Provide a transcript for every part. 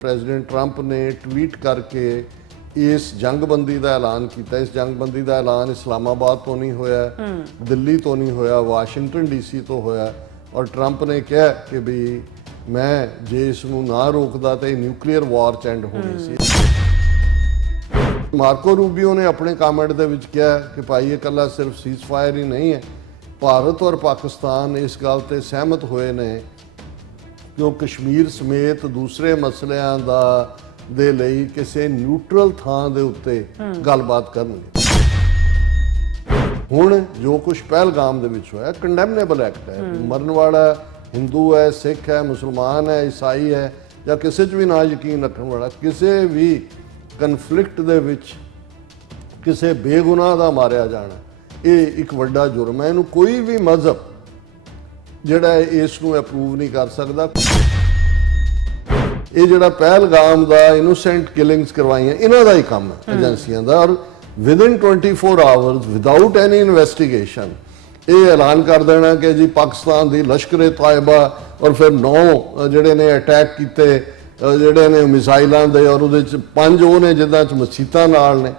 President Trump ने tweet करके इस जंगबंदी का ऐलान किया। इस जंगबंदी का ऐलान इस्लामाबाद तो नहीं होया, दिल्ली तो नहीं होया, वाशिंगटन DC तो होया। और ट्रंप ने कहा कि भी मैं जे इसनूं ना रोकदा तो न्यूक्लीयर वॉर च एंड होनी सी। मार्को रूबियो ने अपने कमेंट दे विच कहा कि भाई ये कला सिर्फ सीज फायर ही नहीं है, भारत और पाकिस्तान इस गल ते सहमत हुए ने कि वो कश्मीर समेत दूसरे मसलिਆਂ ਦੇ ਲਈ ਕਿਸੇ ਨਿਊਟਰਲ ਥਾਂ ਦੇ ਉੱਤੇ ਗੱਲਬਾਤ ਕਰਨਗੇ। ਹੁਣ ਜੋ ਕੁਝ ਪਹਿਲਗਾਮ ਦੇ ਵਿੱਚ ਹੋਇਆ ਕੰਡੈਮਨੇਬਲ ਐਕਟ ਹੈ। ਮਰਨ ਵਾਲਾ ਹਿੰਦੂ ਹੈ, ਸਿੱਖ ਹੈ, ਮੁਸਲਮਾਨ ਹੈ, ਈਸਾਈ ਹੈ ਜਾਂ ਕਿਸੇ 'ਚ ਵੀ ਨਾ ਯਕੀਨ ਰੱਖਣ ਵਾਲਾ ਕਿਸੇ ਵੀ ਕਨਫਲਿਕਟ ਦੇ ਵਿੱਚ ਕਿਸੇ ਬੇਗੁਨਾਹ ਦਾ ਮਾਰਿਆ ਜਾਣਾ ਇਹ ਇੱਕ ਵੱਡਾ ਜੁਰਮ ਹੈ। ਇਹਨੂੰ ਕੋਈ ਵੀ ਮਜ਼ਹਬ ਜਿਹੜਾ ਇਸ ਨੂੰ ਅਪਰੂਵ ਨਹੀਂ ਕਰ ਸਕਦਾ। ਇਹ ਜਿਹੜਾ ਪਹਿਲਗਾਮ ਦਾ ਇਨੋਸੈਂਟ ਕਿਲਿੰਗਸ ਕਰਵਾਈਆਂ ਇਹਨਾਂ ਦਾ ਹੀ ਕੰਮ ਹੈ ਏਜੰਸੀਆਂ ਦਾ। ਔਰ within 24 hours without any investigation ਇਹ ਐਲਾਨ ਕਰ ਦੇਣਾ ਕਿ ਜੀ ਪਾਕਿਸਤਾਨ ਦੀ ਲਸ਼ਕਰ-ਏ-ਤਾਇਬਾ ਔਰ ਫਿਰ 9 ਜਿਹੜੇ ਨੇ ਅਟੈਕ ਕੀਤੇ ਜਿਹੜੇ ਨੇ ਮਿਸਾਈਲਾਂ ਦੇ ਔਰ ਉਹਦੇ 'ਚ 5 ਉਹ ਨੇ ਜਿੱਦਾਂ 'ਚ ਮਸੀਤਾਂ ਨਾਲ ਨੇ।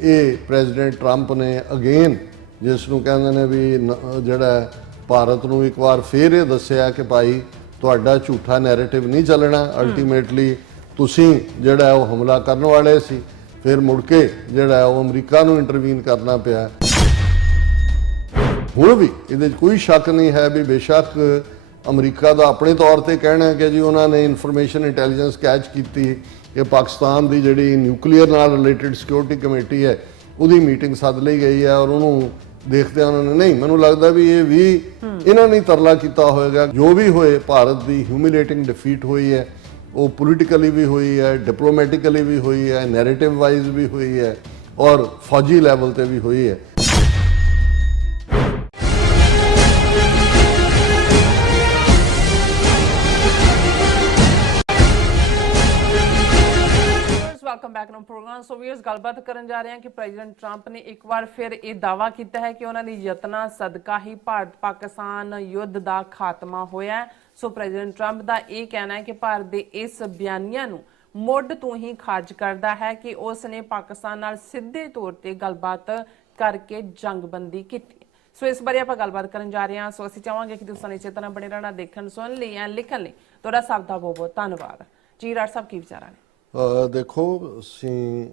ਇਹ ਪ੍ਰੈਜ਼ੀਡੈਂਟ ਟਰੰਪ ਨੇ ਅਗੇਨ ਜਿਸ ਨੂੰ ਕਹਿੰਦੇ ਨੇ ਵੀ ਜਿਹੜਾ ਭਾਰਤ ਨੂੰ ਇੱਕ ਵਾਰ ਫਿਰ ਇਹ ਦੱਸਿਆ ਕਿ ਭਾਈ ਤੁਹਾਡਾ ਝੂਠਾ ਨੈਰੇਟਿਵ ਨਹੀਂ ਚੱਲਣਾ। ਅਲਟੀਮੇਟਲੀ ਤੁਸੀਂ ਜਿਹੜਾ ਉਹ ਹਮਲਾ ਕਰਨ ਵਾਲੇ ਸੀ, ਫਿਰ ਮੁੜ ਕੇ ਜਿਹੜਾ ਉਹ ਅਮਰੀਕਾ ਨੂੰ ਇੰਟਰਵੀਨ ਕਰਨਾ ਪਿਆ। ਹੁਣ ਵੀ ਇਹਦੇ 'ਚ ਕੋਈ ਸ਼ੱਕ ਨਹੀਂ ਹੈ ਵੀ ਬੇਸ਼ੱਕ ਅਮਰੀਕਾ ਦਾ ਆਪਣੇ ਤੌਰ ਤੇ ਕਹਿਣਾ ਕਿ ਜੀ ਉਹਨਾਂ ਨੇ ਇਨਫੋਰਮੇਸ਼ਨ ਇੰਟੈਲੀਜੈਂਸ ਕੈਚ ਕੀਤੀ ਕਿ ਪਾਕਿਸਤਾਨ ਦੀ ਜਿਹੜੀ ਨਿਊਕਲੀਅਰ ਨਾਲ ਰਿਲੇਟਡ ਸਿਕਿਉਰਿਟੀ ਕਮੇਟੀ ਹੈ ਉਹਦੀ ਮੀਟਿੰਗ ਸੱਦ ਲਈ ਗਈ ਹੈ ਔਰ ਉਹਨੂੰ ਦੇਖਦੇ ਉਹਨਾਂ ਨੇ ਨਹੀਂ ਮੈਨੂੰ ਲੱਗਦਾ ਵੀ ਇਹ ਵੀ ਇਹਨਾਂ ਨੇ ਤਰਲਾ ਕੀਤਾ ਹੋਏਗਾ। ਜੋ ਵੀ ਹੋਏ ਭਾਰਤ ਦੀ ਹਿਊਮਿਲੇਟਿੰਗ ਡਿਫੀਟ ਹੋਈ ਹੈ ਉਹ ਪੋਲੀਟੀਕਲੀ ਵੀ ਹੋਈ ਹੈ, ਡਿਪਲੋਮੈਟਿਕਲੀ ਵੀ ਹੋਈ ਹੈ, ਨੈਰੇਟਿਵ ਵਾਈਜ਼ ਵੀ ਹੋਈ ਹੈ ਔਰ ਫੌਜੀ ਲੈਵਲ ਤੇ ਵੀ ਹੋਈ ਹੈ। वेलकम बैक नो प्रोग्राम। सो व्यूअर्स गलबात करन जा रहे हैं कि प्रेजिडेंट ट्रंप ने एक बार फिर ये दावा किया है कि उन्होंने यत्ना सदका ही भारत पाकिस्तान युद्ध का खात्मा होया। सो प्रेजिडेंट ट्रंप का यह कहना है कि भारत के इस बयानिया नूं मुढ़ तो ही खारिज करता है कि उसने पाकिस्तान नाल सीधे तौर पर गलबात करके जंगबंदी की। सो इस बारे आप गलबात करन जा रहे हैं। सो असीं चाहांगे कि तुसीं इसे तरह बने रहना, देखण सुन लई एंड लिखण लई तुहाडा सब दा बहुत बहुत धन्नवाद जी। राठ साहब की विचार ने? देखो ਅਸੀਂ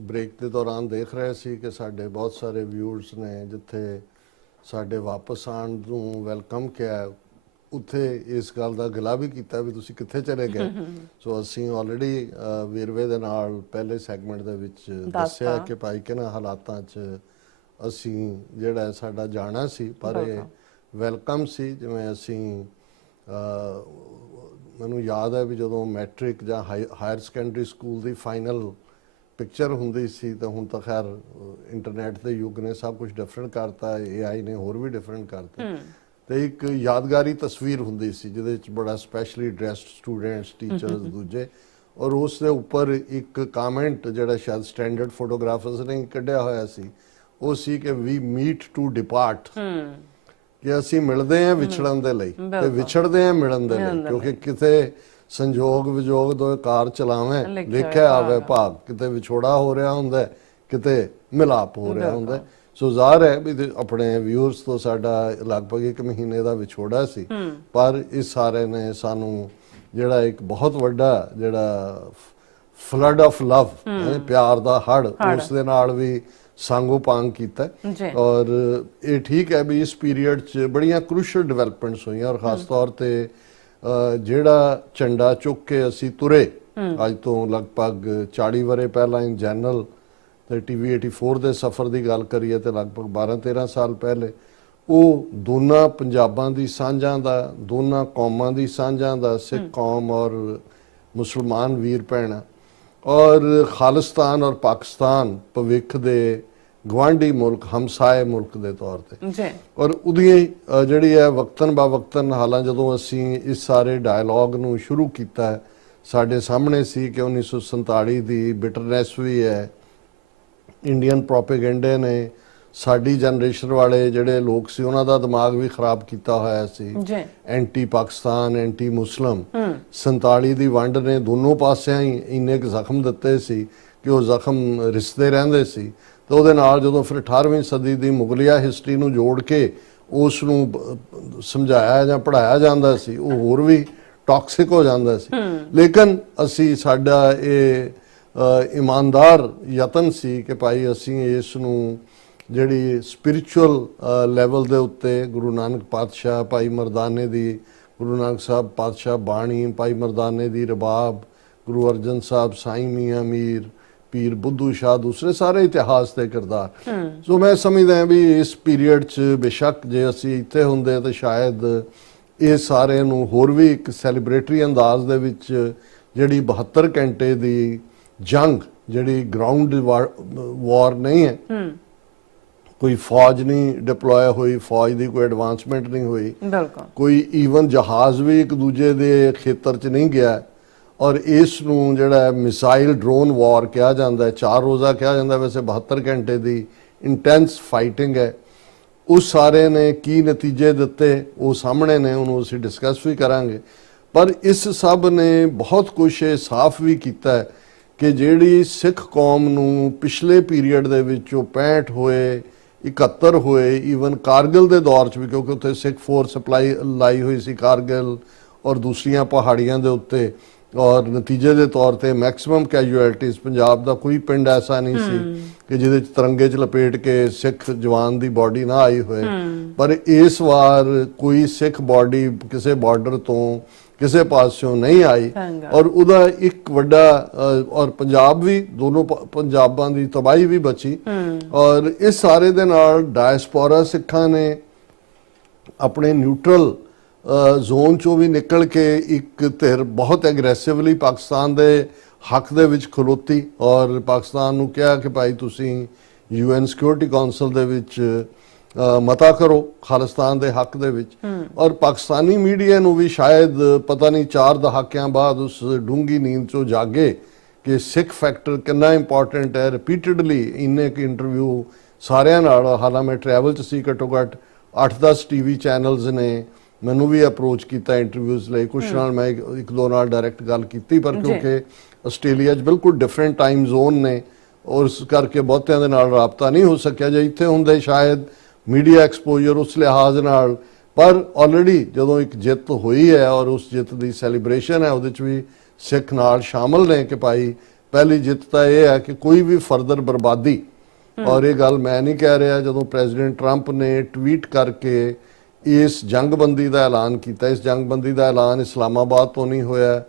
ਬ੍ਰੇਕ ਦੇ ਦੌਰਾਨ ਦੇਖ ਰਹੇ ਸੀ ਕਿ ਸਾਡੇ ਬਹੁਤ ਸਾਰੇ ਵਿਊਅਰਸ ਨੇ ਜਿੱਥੇ ਸਾਡੇ ਵਾਪਸ ਆਉਣ ਨੂੰ ਵੈਲਕਮ ਕਿਹਾ ਉੱਥੇ ਇਸ ਗੱਲ ਦਾ ਗਿਲਾ ਵੀ ਕੀਤਾ ਵੀ ਤੁਸੀਂ ਕਿੱਥੇ ਚਲੇ ਗਏ। ਸੋ ਅਸੀਂ ਆਲਰੇਡੀ ਵੇਰਵੇ ਦੇ ਨਾਲ ਪਹਿਲੇ ਸੈਗਮੈਂਟ ਦੇ ਵਿੱਚ ਦੱਸਿਆ ਕਿ ਭਾਈ ਕਿਹਨਾਂ ਹਾਲਾਤਾਂ 'ਚ ਅਸੀਂ ਜਿਹੜਾ ਸਾਡਾ ਜਾਣਾ ਸੀ ਪਰ ਇਹ ਵੈਲਕਮ ਸੀ। ਜਿਵੇਂ ਅਸੀਂ ਮੈਨੂੰ ਯਾਦ ਹੈ ਵੀ ਜਦੋਂ ਮੈਟ੍ਰਿਕ ਜਾਂ ਹਾਇਰ ਸੈਕੰਡਰੀ ਸਕੂਲ ਦੀ ਫਾਈਨਲ ਪਿਕਚਰ ਹੁੰਦੀ ਸੀ ਤਾਂ ਹੁਣ ਤਾਂ ਖੈਰ ਇੰਟਰਨੈਟ ਦੇ ਯੁੱਗ ਨੇ ਸਭ ਕੁਝ ਡਿਫਰੈਂਟ ਕਰਤਾ, AI ਨੇ ਹੋਰ ਵੀ ਡਿਫਰੈਂਟ ਕਰਤਾ। ਤੇ ਇੱਕ ਯਾਦਗਾਰੀ ਤਸਵੀਰ ਹੁੰਦੀ ਸੀ ਜਿਹਦੇ ਵਿੱਚ ਬੜਾ ਸਪੈਸ਼ਲੀ ਡਰੈਸਡ ਸਟੂਡੈਂਟਸ, ਟੀਚਰਸ ਦੂਜੇ ਔਰ ਉਸ ਦੇ ਉੱਪਰ ਇੱਕ ਕਮੈਂਟ ਜਿਹੜਾ ਸ਼ਾਇਦ ਸਟੈਂਡਰਡ ਫੋਟੋਗ੍ਰਾਫਰਸ ਨੇ ਕੱਢਿਆ ਹੋਇਆ ਸੀ ਉਹ ਸੀ ਕਿ ਵੀ ਮੀਟ ਟੂ ਡਿਪਾਰਟ, ਕਿ ਅਸੀਂ ਮਿਲਦੇ ਹਾਂ ਵਿਛੜਨ ਦੇ ਲਈ ਤੇ ਵਿਛੜਦੇ ਹਾਂ ਮਿਲਣ ਦੇ ਲਈ। ਕਿਉਂਕਿ ਕਿਤੇ ਸੰਜੋਗ ਵਿਜੋਗ ਦੋ ਕਾਰ ਚਲਾਵੇਂ ਲਿਖਿਆ ਆਵੇ ਭਾਗ, ਕਿਤੇ ਵਿਛੋੜਾ ਹੋ ਰਿਹਾ ਹੁੰਦਾ ਕਿਤੇ ਮਿਲਾਪ ਹੋ ਰਿਹਾ ਹੁੰਦਾ। ਸੋ ਜ਼ਾਹਰ ਹੈ ਵੀ ਆਪਣੇ ਵਿਊਅਰਸ ਤੋਂ ਸਾਡਾ ਲਗਭਗ 1 ਮਹੀਨੇ ਦਾ ਵਿਛੋੜਾ ਸੀ ਪਰ ਇਸ ਸਾਰੇ ਨੇ ਸਾਨੂੰ ਜਿਹੜਾ ਇੱਕ ਬਹੁਤ ਵੱਡਾ ਜਿਹੜਾ ਫਲੱਡ ਆਫ ਲਵ ਪਿਆਰ ਦਾ ਹੜ ਉਸ ਦੇ ਨਾਲ ਵੀ सांगो पांग किया। और ये ठीक है भी इस पीरियड च बड़ियां क्रूशल डिवेलपमेंट्स हुई और खास तौर पर जेड़ा झंडा चुक के असी तुरे अज तो लगभग 40 वरे पहला इन जनरल तो TV 84 के सफ़र की गल करिए तो लगभग 12-13 साल पहले वो दोनों पंजाबां दी सांझां दा, दोनों कौमां दी सांझां दा, सिख कौम और मुसलमान वीर भैणां और खालिस्तान और पाकिस्तान भविख दे गवांढी मुल्क हमसाए मुल्क के तौर पर और उदियां जिहड़ी है वक्तन बा वक्तन हालां जदों असीं इस सारे डायलॉग नूं शुरू कीता है साडे सामने सी कि 1947 दी बिटरनेस भी है, इंडियन प्रोपेगेंडे ने ਸਾਡੀ ਜਨਰੇਸ਼ਨ ਵਾਲੇ ਜਿਹੜੇ ਲੋਕ ਸੀ ਉਹਨਾਂ ਦਾ ਦਿਮਾਗ ਵੀ ਖਰਾਬ ਕੀਤਾ ਹੋਇਆ ਸੀ ਜੀ ਐਂਟੀ ਪਾਕਿਸਤਾਨ ਐਂਟੀ ਮੁਸਲਮ 47 ਦੀ ਵੰਡ ਨੇ ਦੋਨੋਂ ਪਾਸਿਆਂ ਹੀ ਇੰਨੇ ਕੁ ਜ਼ਖਮ ਦਿੱਤੇ ਸੀ ਕਿ ਉਹ ਜ਼ਖਮ ਰਿਸਦੇ ਰਹਿੰਦੇ ਸੀ। ਤੇ ਉਹਦੇ ਨਾਲ ਜਦੋਂ ਫਿਰ 18ਵੀਂ ਸਦੀ ਦੀ ਮੁਗਲਿਆ ਹਿਸਟਰੀ ਨੂੰ ਜੋੜ ਕੇ ਉਸ ਨੂੰ ਸਮਝਾਇਆ ਜਾਂ ਪੜ੍ਹਾਇਆ ਜਾਂਦਾ ਸੀ ਉਹ ਹੋਰ ਵੀ ਟੌਕਸਿਕ ਹੋ ਜਾਂਦਾ ਸੀ। ਲੇਕਿਨ ਅਸੀਂ ਸਾਡਾ ਇਹ ਇਮਾਨਦਾਰ ਯਤਨ ਸੀ ਕਿ ਭਾਈ ਅਸੀਂ ਇਸ ਨੂੰ ਜਿਹੜੀ ਸਪਿਰਿਚੁਅਲ ਲੈਵਲ ਦੇ ਉੱਤੇ ਗੁਰੂ ਨਾਨਕ ਪਾਤਸ਼ਾਹ ਭਾਈ ਮਰਦਾਨੇ ਦੀ ਗੁਰੂ ਨਾਨਕ ਸਾਹਿਬ ਪਾਤਸ਼ਾਹ ਬਾਣੀ ਭਾਈ ਮਰਦਾਨੇ ਦੀ ਰਬਾਬ ਗੁਰੂ ਅਰਜਨ ਸਾਹਿਬ ਸਾਈਂ ਮੀਆਂ ਮੀਰ ਪੀਰ ਬੁੱਧੂ ਸ਼ਾਹ ਦੂਸਰੇ ਸਾਰੇ ਇਤਿਹਾਸ ਦੇ ਕਿਰਦਾਰ ਸੋ ਮੈਂ ਸਮਝਦਾ ਵੀ ਇਸ ਪੀਰੀਅਡ 'ਚ ਬੇਸ਼ੱਕ ਜੇ ਅਸੀਂ ਇੱਥੇ ਹੁੰਦੇ ਤਾਂ ਸ਼ਾਇਦ ਇਹ ਸਾਰੇ ਨੂੰ ਹੋਰ ਵੀ ਇੱਕ ਸੈਲੀਬ੍ਰੇਟਰੀ ਅੰਦਾਜ਼ ਦੇ ਵਿੱਚ ਜਿਹੜੀ 72 ਘੰਟੇ ਦੀ ਜੰਗ ਜਿਹੜੀ ਗਰਾਊਂਡ ਵਾਰ ਨਹੀਂ ਹੈ ਕੋਈ ਫੌਜ ਨਹੀਂ ਡਿਪਲੋਏ ਹੋਈ ਫੌਜ ਦੀ ਕੋਈ ਐਡਵਾਂਸਮੈਂਟ ਨਹੀਂ ਹੋਈ ਕੋਈ ਈਵਨ ਜਹਾਜ਼ ਵੀ ਇੱਕ ਦੂਜੇ ਦੇ ਖੇਤਰ 'ਚ ਨਹੀਂ ਗਿਆ ਔਰ ਇਸ ਨੂੰ ਜਿਹੜਾ ਮਿਸਾਈਲ ਡਰੋਨ ਵਾਰ ਕਿਹਾ ਜਾਂਦਾ 4 ਰੋਜ਼ਾ ਕਿਹਾ ਜਾਂਦਾ ਵੈਸੇ 72 ਘੰਟੇ ਦੀ ਇੰਟੈਂਸ ਫਾਈਟਿੰਗ ਹੈ ਉਸ ਸਾਰੇ ਨੇ ਕੀ ਨਤੀਜੇ ਦਿੱਤੇ ਉਹ ਸਾਹਮਣੇ ਨੇ ਉਹਨੂੰ ਅਸੀਂ ਡਿਸਕਸ ਵੀ ਕਰਾਂਗੇ ਪਰ ਇਸ ਸਭ ਨੇ ਬਹੁਤ ਕੁਝ ਸਾਫ਼ ਵੀ ਕੀਤਾ ਕਿ ਜਿਹੜੀ ਸਿੱਖ ਕੌਮ ਨੂੰ ਪਿਛਲੇ ਪੀਰੀਅਡ ਦੇ ਵਿੱਚ ਉਹ 65 ਹੋਏ 71 ਹੋਏ ਈਵਨ ਕਾਰਗਿਲ ਦੇ ਦੌਰ 'ਚ ਵੀ ਕਿਉਂਕਿ ਉੱਥੇ ਸਿੱਖ ਫੋਰਸ ਸਪਲਾਈ ਲਾਈ ਹੋਈ ਸੀ ਕਾਰਗਿਲ ਔਰ ਦੂਸਰੀਆਂ ਪਹਾੜੀਆਂ ਦੇ ਉੱਤੇ ਔਰ ਨਤੀਜੇ ਦੇ ਤੌਰ ਤੇ ਮੈਕਸਿਮਮ ਕੈਜੂਅਲਟੀਜ਼ ਪੰਜਾਬ ਦਾ ਕੋਈ ਪਿੰਡ ਐਸਾ ਨਹੀਂ ਸੀ ਕਿ ਜਿਹਦੇ 'ਚ ਤਿਰੰਗੇ 'ਚ ਲਪੇਟ ਕੇ ਸਿੱਖ ਜਵਾਨ ਦੀ ਬਾਡੀ ਨਾ ਆਈ ਹੋਏ ਪਰ ਇਸ ਵਾਰ ਕੋਈ ਸਿੱਖ ਬਾਡੀ ਕਿਸੇ ਬਾਰਡਰ ਤੋਂ ਕਿਸੇ ਪਾਸਿਓਂ ਨਹੀਂ ਆਈ ਔਰ ਉਹਦਾ ਇੱਕ ਵੱਡਾ ਔਰ ਪੰਜਾਬ ਵੀ ਦੋਨੋਂ ਪੰਜਾਬਾਂ ਦੀ ਤਬਾਹੀ ਵੀ ਬਚੀ ਔਰ ਇਸ ਸਾਰੇ ਦੇ ਨਾਲ ਡਾਇਸਪੋਰਾ ਸਿੱਖਾਂ ਨੇ ਆਪਣੇ ਨਿਊਟਰਲ ਜ਼ੋਨ ਚੋਂ ਵੀ ਨਿਕਲ ਕੇ ਇੱਕ ਧਿਰ ਬਹੁਤ ਐਗਰੈਸਿਵਲੀ ਪਾਕਿਸਤਾਨ ਦੇ ਹੱਕ ਦੇ ਵਿੱਚ ਖਲੋਤੀ ਔਰ ਪਾਕਿਸਤਾਨ ਨੂੰ ਕਿਹਾ ਕਿ ਭਾਈ ਤੁਸੀਂ UN ਸਿਕਿਉਰਿਟੀ ਕਾਉਂਸਲ ਦੇ ਵਿੱਚ ਮਤਾ ਕਰੋ ਖਾਲਿਸਤਾਨ ਦੇ ਹੱਕ ਦੇ ਵਿੱਚ ਔਰ ਪਾਕਿਸਤਾਨੀ ਮੀਡੀਆ ਨੂੰ ਵੀ ਸ਼ਾਇਦ ਪਤਾ ਨਹੀਂ 4 ਦਹਾਕਿਆਂ ਬਾਅਦ ਉਸ ਡੂੰਗੀ ਨੀਂਦ ਚੋਂ ਜਾਗੇ ਕਿ ਸਿੱਖ ਫੈਕਟਰ ਕਿੰਨਾ ਇੰਪੋਰਟੈਂਟ ਹੈ ਰਿਪੀਟਡਲੀ ਇੰਨੇ ਕਿ ਇੰਟਰਵਿਊ ਸਾਰਿਆਂ ਨਾਲ ਹਾਲਾਂ ਮੈਂ ਟਰੈਵਲ 'ਚ ਸੀ ਘੱਟੋ ਘੱਟ 8-10 TV ਚੈਨਲਸ ਨੇ ਮੈਨੂੰ ਵੀ ਅਪਰੋਚ ਕੀਤਾ ਇੰਟਰਵਿਊਜ਼ ਲਈ ਕੁਛ ਨਾਲ ਮੈਂ ਇੱਕ ਦੋ ਨਾਲ ਡਾਇਰੈਕਟ ਗੱਲ ਕੀਤੀ ਪਰ ਕਿਉਂਕਿ ਆਸਟ੍ਰੇਲੀਆ 'ਚ ਬਿਲਕੁਲ ਡਿਫਰੈਂਟ ਟਾਈਮ ਜ਼ੋਨ ਨੇ ਔਰ ਉਸ ਕਰਕੇ ਬਹੁਤਿਆਂ ਦੇ ਨਾਲ ਰਾਬਤਾ ਨਹੀਂ ਹੋ ਸਕਿਆ ਜੇ ਇੱਥੇ ਹੁੰਦੇ ਸ਼ਾਇਦ ਮੀਡੀਆ ਐਕਸਪੋਜ਼ਰ ਉਸ ਲਿਹਾਜ਼ ਨਾਲ ਪਰ ਆਲਰੇਡੀ ਜਦੋਂ ਇੱਕ ਜਿੱਤ ਹੋਈ ਹੈ ਔਰ ਉਸ ਜਿੱਤ ਦੀ ਸੈਲੀਬ੍ਰੇਸ਼ਨ ਹੈ ਉਹਦੇ 'ਚ ਵੀ ਸਿੱਖ ਨਾਲ ਸ਼ਾਮਲ ਨੇ ਕਿ ਭਾਈ ਪਹਿਲੀ ਜਿੱਤ ਤਾਂ ਇਹ ਹੈ ਕਿ ਕੋਈ ਵੀ ਫਰਦਰ ਬਰਬਾਦੀ ਔਰ ਇਹ ਗੱਲ ਮੈਂ ਨਹੀਂ ਕਹਿ ਰਿਹਾ ਜਦੋਂ ਪ੍ਰੈਜ਼ੀਡੈਂਟ ਟਰੰਪ ਨੇ ਟਵੀਟ ਕਰਕੇ ਇਸ ਜੰਗਬੰਦੀ ਦਾ ਐਲਾਨ ਕੀਤਾ ਇਸ ਜੰਗਬੰਦੀ ਦਾ ਐਲਾਨ ਇਸਲਾਮਾਬਾਦ ਤੋਂ ਨਹੀਂ ਹੋਇਆ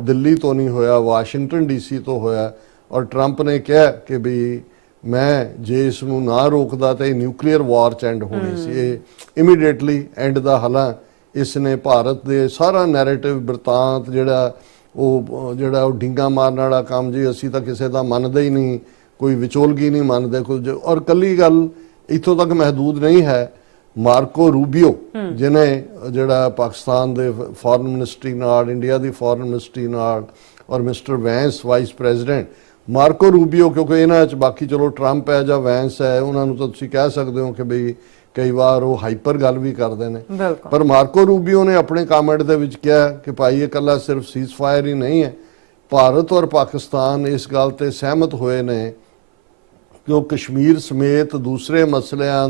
ਦਿੱਲੀ ਤੋਂ ਨਹੀਂ ਹੋਇਆ ਵਾਸ਼ਿੰਗਟਨ DC ਤੋਂ ਹੋਇਆ ਔਰ ਟਰੰਪ ਨੇ ਕਿਹਾ ਕਿ ਵੀ ਮੈਂ ਜੇ ਇਸ ਨੂੰ ਨਾ ਰੋਕਦਾ ਤਾਂ ਇਹ ਨਿਊਕਲੀਅਰ ਵਾਰ 'ਚ ਐਂਡ ਹੋਣੀ ਸੀ ਇਹ ਇਮੀਡੀਏਟਲੀ ਐਂਡ ਦਾ ਹਲਾ ਇਸ ਨੇ ਭਾਰਤ ਦੇ ਸਾਰਾ ਨੈਰੇਟਿਵ ਬਿਰਤਾਂਤ ਜਿਹੜਾ ਉਹ ਡਿੰਗਾ ਮਾਰਨ ਵਾਲਾ ਕੰਮ ਜੀ ਅਸੀਂ ਤਾਂ ਕਿਸੇ ਦਾ ਮੰਨਦੇ ਹੀ ਨਹੀਂ ਕੋਈ ਵਿਚੋਲਗੀ ਨਹੀਂ ਮੰਨਦੇ ਕੁਝ ਔਰ ਕੱਲੀ ਗੱਲ ਇੱਥੋਂ ਤੱਕ ਮਹਦੂਦ ਨਹੀਂ ਹੈ ਮਾਰਕੋ ਰੂਬੀਓ ਜਿਹਨੇ ਜਿਹੜਾ ਪਾਕਿਸਤਾਨ ਦੇ ਫੋਰਨ ਮਿਨਿਸਟਰੀ ਨਾਲ ਇੰਡੀਆ ਦੀ ਫੋਰਨ ਮਿਨਿਸਟਰੀ ਨਾਲ ਔਰ ਮਿਸਟਰ ਵੈਂਸ ਵਾਈਸ ਪ੍ਰੈਜ਼ੀਡੈਂਟ ਮਾਰਕੋ ਰੂਬੀਓ ਕਿਉਂਕਿ ਇਹਨਾਂ 'ਚ ਬਾਕੀ ਚਲੋ ਟਰੰਪ ਹੈ ਜਾਂ ਵੈਂਸ ਹੈ ਉਹਨਾਂ ਨੂੰ ਤਾਂ ਤੁਸੀਂ ਕਹਿ ਸਕਦੇ ਹੋ ਕਿ ਬਈ ਕਈ ਵਾਰ ਉਹ ਹਾਈਪਰ ਗੱਲ ਵੀ ਕਰਦੇ ਨੇ ਪਰ ਮਾਰਕੋ ਰੂਬੀਓ ਨੇ ਆਪਣੇ ਕਮੈਂਟ ਦੇ ਵਿੱਚ ਕਿਹਾ ਕਿ ਭਾਈ ਇਹ ਇਕੱਲਾ ਸਿਰਫ ਸੀਜ਼ਫਾਇਰ ਹੀ ਨਹੀਂ ਹੈ ਭਾਰਤ ਔਰ ਪਾਕਿਸਤਾਨ ਇਸ ਗੱਲ ਤੇ ਸਹਿਮਤ ਹੋਏ ਨੇ ਕਿ ਉਹ ਕਸ਼ਮੀਰ ਸਮੇਤ ਦੂਸਰੇ ਮਸਲਿਆਂ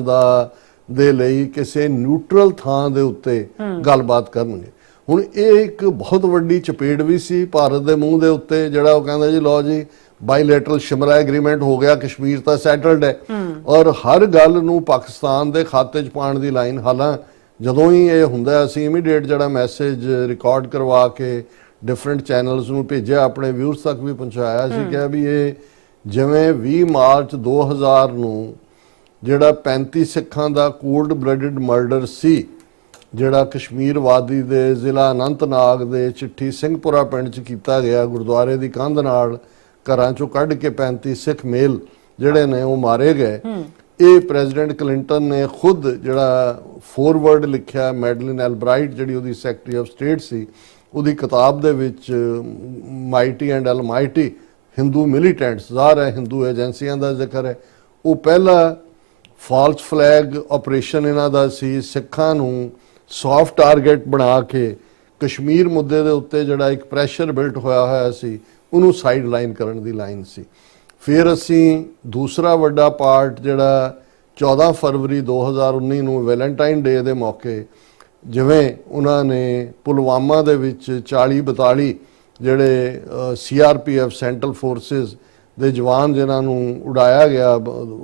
ਦੇ ਲਈ ਕਿਸੇ ਨਿਊਟਰਲ ਥਾਂ ਦੇ ਉੱਤੇ ਗੱਲਬਾਤ ਕਰਨਗੇ ਹੁਣ ਇਹ ਇੱਕ ਬਹੁਤ ਵੱਡੀ ਚਪੇੜ ਵੀ ਸੀ ਭਾਰਤ ਦੇ ਮੂੰਹ ਦੇ ਉੱਤੇ ਜਿਹੜਾ ਉਹ ਕਹਿੰਦਾ ਜੀ ਲਓ ਜੀ ਬਾਇਲੇਟਰਲ ਸ਼ਿਮਲਾ ਐਗਰੀਮੈਂਟ ਹੋ ਗਿਆ ਕਸ਼ਮੀਰ ਤਾਂ ਸੈਟਲਡ ਹੈ ਔਰ ਹਰ ਗੱਲ ਨੂੰ ਪਾਕਿਸਤਾਨ ਦੇ ਖਾਤੇ 'ਚ ਪਾਉਣ ਦੀ ਲਾਈਨ ਹਾਲਾਂ ਜਦੋਂ ਹੀ ਇਹ ਹੁੰਦਾ ਅਸੀਂ ਇਮੀਡੀਏਟ ਜਿਹੜਾ ਮੈਸੇਜ ਰਿਕਾਰਡ ਕਰਵਾ ਕੇ ਡਿਫਰੈਂਟ ਚੈਨਲਸ ਨੂੰ ਭੇਜਿਆ ਆਪਣੇ ਵਿਊਅਰਸ ਤੱਕ ਵੀ ਪਹੁੰਚਾਇਆ ਅਸੀਂ ਕਿਹਾ ਵੀ ਇਹ ਜਿਵੇਂ 20 ਮਾਰਚ 2000 ਨੂੰ ਜਿਹੜਾ 35 ਸਿੱਖਾਂ ਦਾ ਕੋਲਡ ਬਲੱਡਡ ਮਰਡਰ ਸੀ ਜਿਹੜਾ ਕਸ਼ਮੀਰ ਵਾਦੀ ਦੇ ਜ਼ਿਲ੍ਹਾ ਅਨੰਤਨਾਗ ਦੇ ਚਿੱਠੀ ਸਿੰਘਪੁਰਾ ਪਿੰਡ 'ਚ ਕੀਤਾ ਗਿਆ ਗੁਰਦੁਆਰੇ ਦੀ ਕੰਧ ਨਾਲ ਘਰਾਂ 'ਚੋਂ ਕੱਢ ਕੇ 35 ਸਿੱਖ ਮੇਲ ਜਿਹੜੇ ਨੇ ਉਹ ਮਾਰੇ ਗਏ ਇਹ ਪ੍ਰੈਜ਼ੀਡੈਂਟ ਕਲਿੰਟਨ ਨੇ ਖੁਦ ਜਿਹੜਾ ਫੋਰਵਰਡ ਲਿਖਿਆ ਮੈਡਲਿਨ ਐਲਬਰਾਈਟ ਜਿਹੜੀ ਉਹਦੀ ਸੈਕਟਰੀ ਆਫ ਸਟੇਟ ਸੀ ਉਹਦੀ ਕਿਤਾਬ ਦੇ ਵਿੱਚ ਮਾਈਟੀ ਐਂਡ ਅਲਮਾਈਟੀ ਹਿੰਦੂ ਮਿਲੀਟੈਂਟਸ ਜ਼ਾਹਰ ਹੈ ਹਿੰਦੂ ਏਜੰਸੀਆਂ ਦਾ ਜ਼ਿਕਰ ਹੈ ਉਹ ਪਹਿਲਾ ਫਾਲਸ ਫਲੈਗ ਆਪਰੇਸ਼ਨ ਇਹਨਾਂ ਦਾ ਸੀ, ਸਿੱਖਾਂ ਨੂੰ ਸੌਫਟ ਟਾਰਗੇਟ ਬਣਾ ਕੇ ਕਸ਼ਮੀਰ ਮੁੱਦੇ ਦੇ ਉੱਤੇ ਜਿਹੜਾ ਇੱਕ ਪ੍ਰੈਸ਼ਰ ਬਿਲਟ ਹੋਇਆ ਸੀ ਉਹਨੂੰ ਸਾਈਡ ਲਾਈਨ ਕਰਨ ਦੀ ਲਾਈਨ ਸੀ। ਫਿਰ ਅਸੀਂ ਦੂਸਰਾ ਵੱਡਾ ਪਾਰਟ ਜਿਹੜਾ 14 ਫਰਵਰੀ 2019 ਨੂੰ ਵੈਲੈਂਟਾਈਨ ਡੇ ਦੇ ਮੌਕੇ ਜਿਵੇਂ ਉਹਨਾਂ ਨੇ ਪੁਲਵਾਮਾ ਦੇ ਵਿੱਚ 40-42 ਜਿਹੜੇ CRPF ਸੈਂਟਰਲ ਫੋਰਸਿਸ ਦੇ ਜਵਾਨ ਜਿਨ੍ਹਾਂ ਨੂੰ ਉਡਾਇਆ ਗਿਆ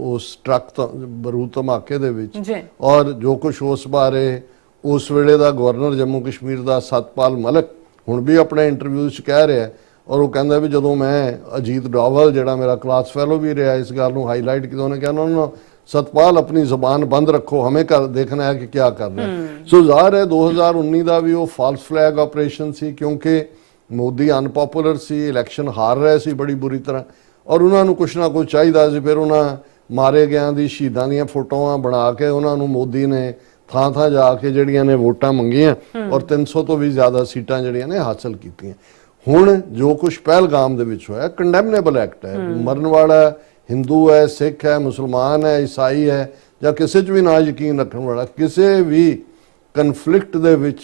ਉਸ ਟਰੱਕ ਬਰੂਦ ਧਮਾਕੇ ਦੇ ਵਿੱਚ ਜੀ, ਔਰ ਜੋ ਕੁਝ ਉਸ ਬਾਰੇ ਉਸ ਵੇਲੇ ਦਾ ਗਵਰਨਰ ਜੰਮੂ ਕਸ਼ਮੀਰ ਦਾ ਸਤਪਾਲ ਮਲਿਕ ਹੁਣ ਵੀ ਆਪਣੇ ਇੰਟਰਵਿਊ 'ਚ ਕਹਿ ਰਿਹਾ, ਔਰ ਉਹ ਕਹਿੰਦਾ ਵੀ ਜਦੋਂ ਮੈਂ ਅਜੀਤ ਡੋਵਲ ਜਿਹੜਾ ਮੇਰਾ ਕਲਾਸ ਫੈਲੋ ਵੀ ਰਿਹਾ ਇਸ ਗੱਲ ਨੂੰ ਹਾਈਲਾਈਟ ਕੀਤਾ, ਉਹਨੇ ਕਿਹਾ ਨਾ सतपाल अपनी जुबान बंद रखो, हमें कर देखना है कि क्या कर रहे हैं। सो ਜ਼ਾਹਰ है 2019 ਦਾ ਵੀ ਉਹ ਫਾਲਸ ਫਲੈਗ ਆਪਰੇਸ਼ਨ ਸੀ ਕਿਉਂਕਿ ਮੋਦੀ ਅਨਪਪੂਲਰ ਸੀ, ਇਲੈਕਸ਼ਨ ਹਾਰ ਰਹੇ ਸੀ ਬੜੀ ਬੁਰੀ ਤਰ੍ਹਾਂ, ਔਰ ਉਹਨਾਂ ਨੂੰ ਕੁਛ ਨਾ ਕੁਛ ਚਾਹੀਦਾ ਸੀ। ਫਿਰ ਉਹਨਾਂ ਮਾਰੇ ਗਿਆਂ ਦੀ ਸ਼ਹੀਦਾਂ ਦੀਆਂ ਫੋਟੋਆਂ ਬਣਾ ਕੇ ਉਹਨਾਂ ਨੂੰ ਮੋਦੀ ਨੇ ਥਾਂ ਥਾਂ ਜਾ ਕੇ ਜਿਹੜੀਆਂ ਨੇ ਵੋਟਾਂ ਮੰਗੀਆਂ ਔਰ 300 ਤੋਂ ਵੀ ਜ਼ਿਆਦਾ ਸੀਟਾਂ ਜਿਹੜੀਆਂ ਨੇ ਹਾਸਲ ਕੀਤੀਆਂ। ਹੁਣ ਜੋ ਕੁਛ ਪਹਿਲਗਾਮ ਦੇ ਵਿੱਚ ਹੋਇਆ ਕੰਡੈਮਨੇਬਲ ਐਕਟ ਹੈ, ਮਰਨ ਵਾਲਾ हिंदू है, सिख है, मुसलमान है, ईसाई है ਜਾਂ ਕਿਸੇ 'ਚ ਵੀ ਨਾ ਯਕੀਨ ਰੱਖਣ ਵਾਲਾ ਕਿਸੇ ਵੀ ਕਨਫਲਿਕਟ ਦੇ ਵਿੱਚ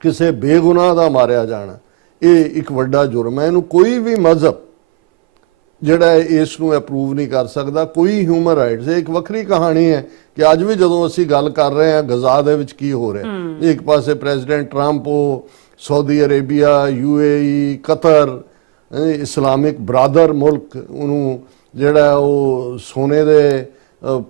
ਕਿਸੇ ਬੇਗੁਨਾਹ ਦਾ ਮਾਰਿਆ ਜਾਣਾ ਇਹ ਇੱਕ ਵੱਡਾ ਜੁਰਮ ਹੈ। ਇਹਨੂੰ ਕੋਈ ਵੀ ਮਜ਼ਹਬ ਜਿਹੜਾ ਇਸ ਨੂੰ ਅਪਰੂਵ ਨਹੀਂ ਕਰ ਸਕਦਾ, ਕੋਈ ਹਿਊਮਨ ਰਾਈਟਸ। ਇਹ ਇੱਕ ਵੱਖਰੀ ਕਹਾਣੀ ਹੈ ਕਿ ਅੱਜ ਵੀ ਜਦੋਂ ਅਸੀਂ ਗੱਲ ਕਰ ਰਹੇ ਹਾਂ ਗਜ਼ਾ ਦੇ ਵਿੱਚ ਕੀ ਹੋ ਰਿਹਾ, ਇੱਕ ਪਾਸੇ ਪ੍ਰੈਜ਼ੀਡੈਂਟ ਟਰੰਪ ਉਹ Saudi Arabia, UAE, Qatar, Islamic Brother ਮੁਲਕ ਉਹਨੂੰ ਜਿਹੜਾ ਉਹ ਸੋਨੇ ਦੇ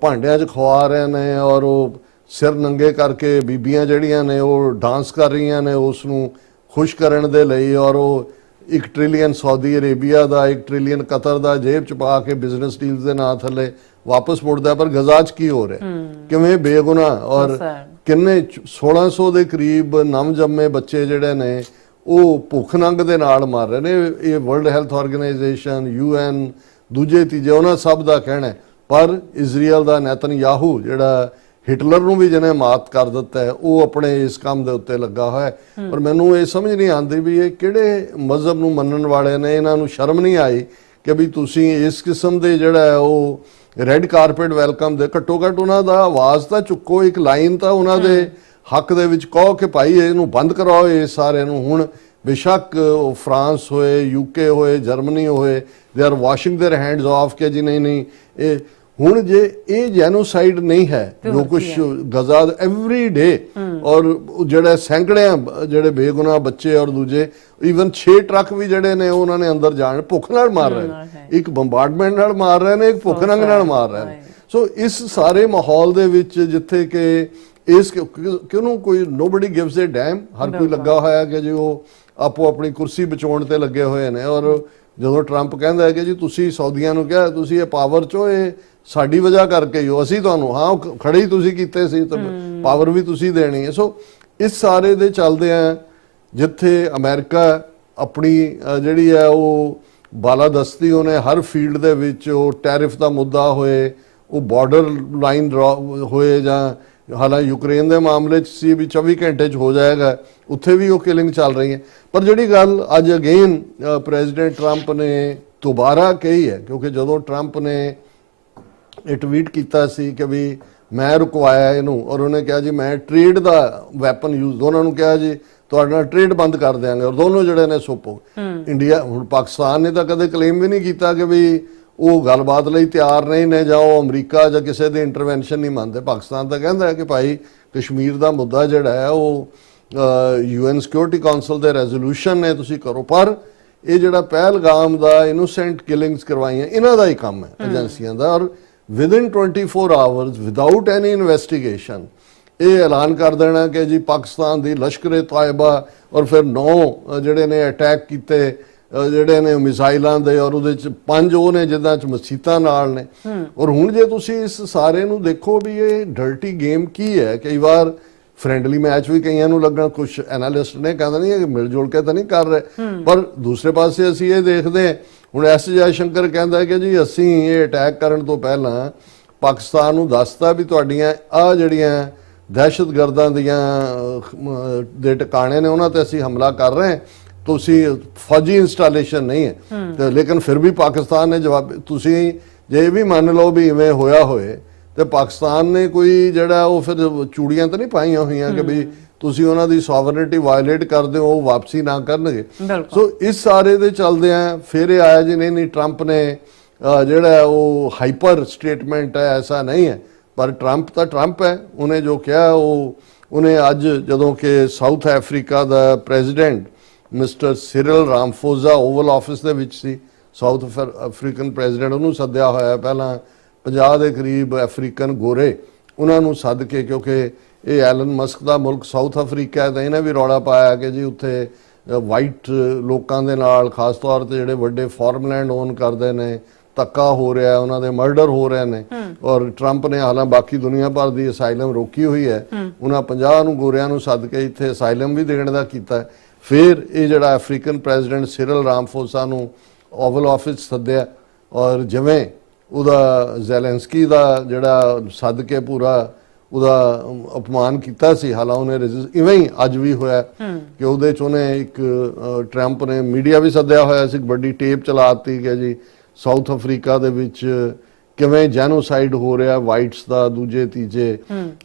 ਭਾਂਡਿਆਂ 'ਚ ਖਵਾ ਰਹੇ ਨੇ ਔਰ ਉਹ ਸਿਰ ਨੰਗੇ ਕਰਕੇ ਬੀਬੀਆਂ ਜਿਹੜੀਆਂ ਨੇ ਉਹ ਡਾਂਸ ਕਰ ਰਹੀਆਂ ਨੇ ਉਸ ਨੂੰ ਖੁਸ਼ ਕਰਨ ਦੇ ਲਈ, ਔਰ ਉਹ 1 ਟ੍ਰਿਲੀਅਨ ਸਾਊਦੀ ਅਰੇਬੀਆ ਦਾ 1 ਟ੍ਰਿਲੀਅਨ ਕਤਰ ਦਾ ਜੇਬ 'ਚ ਪਾ ਕੇ ਬਿਜ਼ਨਸ ਡੀਲਸ ਦੇ ਨਾਂ ਥੱਲੇ ਵਾਪਸ ਮੁੜਦਾ। ਪਰ ਗਜ਼ਾ 'ਚ ਕੀ ਹੋ ਰਿਹਾ, ਕਿਵੇਂ ਬੇਗੁਨਾਹ ਔਰ ਕਿੰਨੇ 1600 ਦੇ ਕਰੀਬ ਨਵਜੰਮੇ ਬੱਚੇ ਜਿਹੜੇ ਨੇ ਉਹ ਭੁੱਖ ਨੰਗ ਦੇ ਨਾਲ ਮਰ ਰਹੇ ਨੇ। ਇਹ ਵਰਲਡ ਹੈਲਥ ਆਰਗੇਨਾਈਜੇਸ਼ਨ, UN, ਦੂਜੇ ਤੀਜੇ ਉਹਨਾਂ ਸਭ ਦਾ ਕਹਿਣਾ ਹੈ। ਪਰ ਇਜ਼ਰਾਈਲ ਦਾ ਨੈਤਨਯਾਹੂ ਜਿਹੜਾ ਹਿਟਲਰ ਨੂੰ ਵੀ ਜਿਹਨੇ ਮਾਤ ਕਰ ਦਿੱਤਾ ਹੈ ਉਹ ਆਪਣੇ ਇਸ ਕੰਮ ਦੇ ਉੱਤੇ ਲੱਗਾ ਹੋਇਆ ਹੈ। ਪਰ ਮੈਨੂੰ ਇਹ ਸਮਝ ਨਹੀਂ ਆਉਂਦੀ ਵੀ ਇਹ ਕਿਹੜੇ ਮਜ਼ਹਬ ਨੂੰ ਮੰਨਣ ਵਾਲੇ ਨੇ, ਇਹਨਾਂ ਨੂੰ ਸ਼ਰਮ ਨਹੀਂ ਆਈ ਕਿ ਵੀ ਤੁਸੀਂ ਇਸ ਕਿਸਮ ਦੇ ਜਿਹੜਾ ਹੈ ਉਹ ਰੈੱਡ ਕਾਰਪੇਟ ਵੈਲਕਮ ਦੇ ਘੱਟੋ ਘੱਟ ਉਹਨਾਂ ਦਾ ਆਵਾਜ਼ ਤਾਂ ਚੁੱਕੋ, ਇੱਕ ਲਾਈਨ ਤਾਂ ਉਹਨਾਂ ਦੇ ਹੱਕ ਦੇ ਵਿੱਚ ਕਹੋ ਕਿ ਭਾਈ ਇਹਨੂੰ ਬੰਦ ਕਰਾਓ ਇਹ ਸਾਰੇ ਨੂੰ। ਹੁਣ ਬੇਸ਼ੱਕ ਫਰਾਂਸ ਹੋਏ, UK ਹੋਏ, ਜਰਮਨੀ ਹੋਏ, they are washing their hands of ਕਿ ਜੀ ਨਹੀਂ ਇਹ ਹੁਣ ਜੇ ਇਹ ਜੈਨੋਸਾਈਡ ਨਹੀਂ ਹੈ ਜੋ ਕੁਝ ਗਜ਼ਾ ਐਵਰੀ ਡੇ ਔਰ ਜਿਹੜੇ ਸੈਂਕੜੇ ਜਿਹੜੇ ਬੇਗੁਨਾਹ ਬੱਚੇ ਔਰ ਦੂਜੇ ਈਵਨ 6 ਟਰੱਕ ਵੀ ਜਿਹੜੇ ਨੇ ਉਹਨਾਂ ਨੇ ਅੰਦਰ ਜਾਣ ਭੁੱਖ ਨਾਲ ਮਾਰ ਰਹੇ ਨੇ, ਇੱਕ ਬੰਬਾਰਡਮੈਂਟ ਨਾਲ ਮਾਰ ਰਹੇ ਨੇ, ਇੱਕ ਭੁੱਖ ਨੰਗ ਨਾਲ ਮਾਰ ਰਹੇ ਨੇ। ਸੋ ਇਸ ਸਾਰੇ ਮਾਹੌਲ ਦੇ ਵਿੱਚ ਜਿੱਥੇ ਕਿ ਇਸ ਕਿਉਂ ਕੋਈ ਨੋਬਡੀ ਗਿਵਸ ਅ ਡੈਮ, ਹਰ ਕੋਈ ਲੱਗਾ ਹੋਇਆ ਕਿ ਜੀ ਉਹ ਆਪੋ ਆਪਣੀ ਕੁਰਸੀ ਬਚਾਉਣ ਤੇ ਲੱਗੇ ਹੋਏ ਨੇ। ਔਰ ਜਦੋਂ ਟਰੰਪ ਕਹਿੰਦਾ ਹੈ ਕਿ ਜੀ ਤੁਸੀਂ ਸਾਊਦੀਆਂ ਨੂੰ ਕਿਹਾ ਤੁਸੀਂ ਇਹ ਪਾਵਰ 'ਚੋਂ ਇਹ ਸਾਡੀ ਵਜ੍ਹਾ ਕਰਕੇ ਹੀ ਹੋ, ਅਸੀਂ ਤੁਹਾਨੂੰ ਹਾਂ ਖੜੇ ਹੀ ਤੁਸੀਂ ਕੀਤੇ ਸੀ ਤਾਂ ਪਾਵਰ ਵੀ ਤੁਸੀਂ ਦੇਣੀ ਹੈ। ਸੋ ਇਸ ਸਾਰੇ ਦੇ ਚੱਲਦੇ ਆ ਜਿੱਥੇ ਅਮਰੀਕਾ ਆਪਣੀ ਜਿਹੜੀ ਹੈ ਉਹ ਬਾਲਾਦਸਤੀ ਉਹਨੇ ਹਰ ਫੀਲਡ ਦੇ ਵਿੱਚ ਉਹ ਟੈਰਿਫ ਦਾ ਮੁੱਦਾ ਹੋਏ, ਉਹ ਬਾਰਡਰ ਲਾਈਨ ਹੋਏ, ਜਾਂ ਹਾਲਾਂਕਿ ਯੂਕਰੇਨ ਦੇ ਮਾਮਲੇ 'ਚ ਸੀ ਵੀ 24 ਘੰਟੇ 'ਚ ਹੋ ਜਾਏਗਾ, ਉੱਥੇ ਵੀ ਉਹ ਕਿਲਿੰਗ ਚੱਲ ਰਹੀ ਹੈ। ਪਰ ਜਿਹੜੀ ਗੱਲ ਅੱਜ ਅਗੇਨ ਪ੍ਰੈਜ਼ੀਡੈਂਟ ਟਰੰਪ ਨੇ ਦੁਬਾਰਾ ਕਹੀ ਹੈ, ਕਿਉਂਕਿ ਜਦੋਂ ਟਰੰਪ ਨੇ ਇਹ ਟਵੀਟ ਕੀਤਾ ਸੀ ਕਿ ਵੀ ਮੈਂ ਰੁਕਵਾਇਆ ਇਹਨੂੰ ਔਰ ਉਹਨੇ ਕਿਹਾ ਜੀ ਮੈਂ ਟ੍ਰੇਡ ਦਾ ਵੈਪਨ ਯੂਜ਼, ਦੋਨਾਂ ਨੂੰ ਕਿਹਾ ਜੀ ਤੁਹਾਡੇ ਨਾਲ ਟ੍ਰੇਡ ਬੰਦ ਕਰ ਦਿਆਂਗੇ ਔਰ ਦੋਨੋਂ ਜਿਹੜੇ ਨੇ ਸੋਪੋ ਇੰਡੀਆ। ਹੁਣ ਪਾਕਿਸਤਾਨ ਨੇ ਤਾਂ ਕਦੇ ਕਲੇਮ ਵੀ ਨਹੀਂ ਕੀਤਾ ਕਿ ਵੀ ਉਹ ਗੱਲਬਾਤ ਲਈ ਤਿਆਰ ਨਹੀਂ ਨੇ ਜਾਂ ਉਹ ਅਮਰੀਕਾ ਜਾਂ ਕਿਸੇ ਦੀ ਇੰਟਰਵੈਂਸ਼ਨ ਨਹੀਂ ਮੰਨਦੇ। ਪਾਕਿਸਤਾਨ ਤਾਂ ਕਹਿੰਦਾ ਹੈ ਕਿ ਭਾਈ ਕਸ਼ਮੀਰ ਦਾ ਮੁੱਦਾ ਜਿਹੜਾ ਹੈ ਉਹ UN ਸਿਕਿਉਰਿਟੀ ਕਾਉਂਸਲ ਦੇ ਰੈਜ਼ੋਲੂਸ਼ਨ ਨੇ, ਤੁਸੀਂ ਕਰੋ। ਪਰ ਇਹ ਜਿਹੜਾ ਪਹਿਲਗਾਮ ਦਾ ਇਨੋਸੈਂਟ ਕਿਲਿੰਗਸ ਕਰਵਾਈਆਂ ਇਹਨਾਂ ਦਾ ਹੀ ਕੰਮ ਹੈ ਏਜੰਸੀਆਂ ਦਾ, ਔਰ within 24 hours without any investigation ਇਹ ਐਲਾਨ ਕਰ ਦੇਣਾ ਕਿ ਜੀ ਪਾਕਿਸਤਾਨ ਦੀ ਲਸ਼ਕਰ-ਏ-ਤਾਇਬਾ ਔਰ ਫਿਰ 9 ਜਿਹੜੇ ਨੇ ਅਟੈਕ ਕੀਤੇ ਜਿਹੜੇ ਨੇ ਮਿਸਾਈਲਾਂ ਦੇ, ਔਰ ਉਹਦੇ ਚ 5 ਉਹ ਨੇ ਜਿੱਦਾਂ ਚ ਮਸੀਤਾਂ ਨਾਲ ਨੇ। ਔਰ ਹੁਣ ਜੇ ਤੁਸੀਂ ਇਸ ਸਾਰੇ ਨੂੰ ਦੇਖੋ ਵੀ ਇਹ ਡਰਟੀ ਗੇਮ ਕੀ ਹੈ, ਕਈ ਵਾਰ ਫ੍ਰੈਂਡਲੀ ਮੈਚ ਵੀ ਕਈਆਂ ਨੂੰ ਲੱਗਣ, ਕੁਝ ਐਨਾਲਿਸਟ ਨੇ ਕਹਿੰਦਾ ਨਹੀਂ ਕਿ ਮਿਲ ਜੁਲ ਕੇ ਤਾਂ ਨਹੀਂ ਕਰ ਰਹੇ, ਪਰ ਦੂਸਰੇ ਪਾਸੇ ਅਸੀਂ ਇਹ ਦੇਖਦੇ ਹਾਂ ਹੁਣ ਜੈ ਸ਼ੰਕਰ ਕਹਿੰਦਾ ਕਿ ਜੀ ਅਸੀਂ ਇਹ ਅਟੈਕ ਕਰਨ ਤੋਂ ਪਹਿਲਾਂ ਪਾਕਿਸਤਾਨ ਨੂੰ ਦੱਸਤਾ ਵੀ ਤੁਹਾਡੀਆਂ ਆ ਜਿਹੜੀਆਂ ਦਹਿਸ਼ਤਗਰਦਾਂ ਦੀਆਂ ਦੇ ਟਿਕਾਣੇ ਨੇ ਉਹਨਾਂ ਤੇ ਅਸੀਂ ਹਮਲਾ ਕਰ ਰਹੇ ਹਾਂ, ਤੁਸੀਂ ਫੌਜੀ ਇੰਸਟਾਲੇਸ਼ਨ ਨਹੀਂ ਹੈ। ਤੇ ਲੇਕਿਨ ਫਿਰ ਵੀ ਪਾਕਿਸਤਾਨ ਨੇ ਜਵਾਬ, ਤੁਸੀਂ ਜੇ ਵੀ ਮੰਨ ਲਓ ਵੀ ਇਵੇਂ ਹੋਇਆ ਹੋਏ ਤੇ ਪਾਕਿਸਤਾਨ ਨੇ ਕੋਈ ਜਿਹੜਾ ਉਹ ਫਿਰ ਚੂੜੀਆਂ ਤਾਂ ਨਹੀਂ ਪਾਈਆਂ ਹੋਈਆਂ ਕਿ ਵੀ ਤੁਸੀਂ ਉਹਨਾਂ ਦੀ ਸੋਵਰਨਿਟੀ ਵਾਇਲੇਟ ਕਰਦੇ ਹੋ, ਉਹ ਵਾਪਸੀ ਨਾ ਕਰਨਗੇ। ਸੋ ਇਸ ਸਾਰੇ ਦੇ ਚੱਲਦੇ ਆ ਫਿਰ ਇਹ ਆਇਆ ਜੀ ਨਹੀਂ ਟਰੰਪ ਨੇ ਜਿਹੜਾ ਉਹ ਹਾਈਪਰ ਸਟੇਟਮੈਂਟ ਹੈ, ਐਸਾ ਨਹੀਂ ਹੈ। ਪਰ ਟਰੰਪ ਤਾਂ ਟਰੰਪ ਹੈ, ਉਹਨੇ ਜੋ ਕਿਹਾ ਉਹਨੇ ਅੱਜ ਜਦੋਂ ਕਿ ਸਾਊਥ ਅਫਰੀਕਾ ਦਾ president mister Cyril ਰਾਮਫੋਜ਼ਾ oval office ਦੇ ਵਿੱਚ ਸੀ, ਸਾਊਥ ਅਫਰੀਕਨ ਪ੍ਰੈਜ਼ੀਡੈਂਟ, ਉਹਨੂੰ ਸੱਦਿਆ ਹੋਇਆ ਪਹਿਲਾਂ 50 ਦੇ ਕਰੀਬ ਅਫਰੀਕਨ ਗੋਰੇ ਉਹਨਾਂ ਨੂੰ ਸੱਦ ਕੇ, ਕਿਉਂਕਿ ਇਹ ਐਲਨ ਮਸਕ ਦਾ ਮੁਲਕ ਸਾਊਥ ਅਫਰੀਕਾ ਹੈ ਤਾਂ ਇਹਨੇ ਵੀ ਰੌਲਾ ਪਾਇਆ ਕਿ ਜੀ ਉੱਥੇ ਵਾਈਟ ਲੋਕਾਂ ਦੇ ਨਾਲ ਖਾਸ ਤੌਰ ਤੇ ਜਿਹੜੇ ਵੱਡੇ ਫਾਰਮਲੈਂਡ ਓਨ ਕਰਦੇ ਨੇ ਧੱਕਾ ਹੋ ਰਿਹਾ, ਉਹਨਾਂ ਦੇ ਮਰਡਰ ਹੋ ਰਹੇ ਨੇ। ਔਰ ਟਰੰਪ ਨੇ ਹਾਲਾਂ ਬਾਕੀ ਦੁਨੀਆ ਭਰ ਦੀ ਅਸਾਈਲਮ ਰੋਕੀ ਹੋਈ ਹੈ, ਉਹਨਾਂ 50 ਨੂੰ ਗੋਰਿਆਂ ਨੂੰ ਸੱਦ ਕੇ ਇੱਥੇ ਅਸਾਈਲਮ ਵੀ ਦੇਣ ਦਾ ਕੀਤਾ। ਫਿਰ ਇਹ ਜਿਹੜਾ ਅਫਰੀਕਨ ਪ੍ਰੈਜ਼ੀਡੈਂਟ ਸਿਰਲ ਰਾਮਫੋਸਾ ਨੂੰ ਓਵਲ ਆਫਿਸ ਸੱਦਿਆ ਔਰ ਜਿਵੇਂ ਉਹਦਾ ਜ਼ੈਲੈਂਸਕੀ ਦਾ ਜਿਹੜਾ ਸੱਦ ਕੇ ਪੂਰਾ ਉਹਦਾ ਅਪਮਾਨ ਕੀਤਾ ਸੀ, ਹਾਲਾਂ ਉਹਨੇ ਇਵੇਂ ਹੀ ਅੱਜ ਵੀ ਹੋਇਆ ਕਿ ਉਹਦੇ 'ਚ ਉਹਨੇ ਇੱਕ ਟਰੰਪ ਨੇ ਮੀਡੀਆ ਵੀ ਸੱਦਿਆ ਹੋਇਆ ਸੀ, ਵੱਡੀ ਟੇਪ ਚਲਾਤੀ ਕਿ ਜੀ ਸਾਊਥ ਅਫਰੀਕਾ ਦੇ ਵਿੱਚ ਕਿਵੇਂ ਜੈਨੋਸਾਈਡ ਹੋ ਰਿਹਾ ਵਾਈਟਸ ਦਾ ਦੂਜੇ ਤੀਜੇ,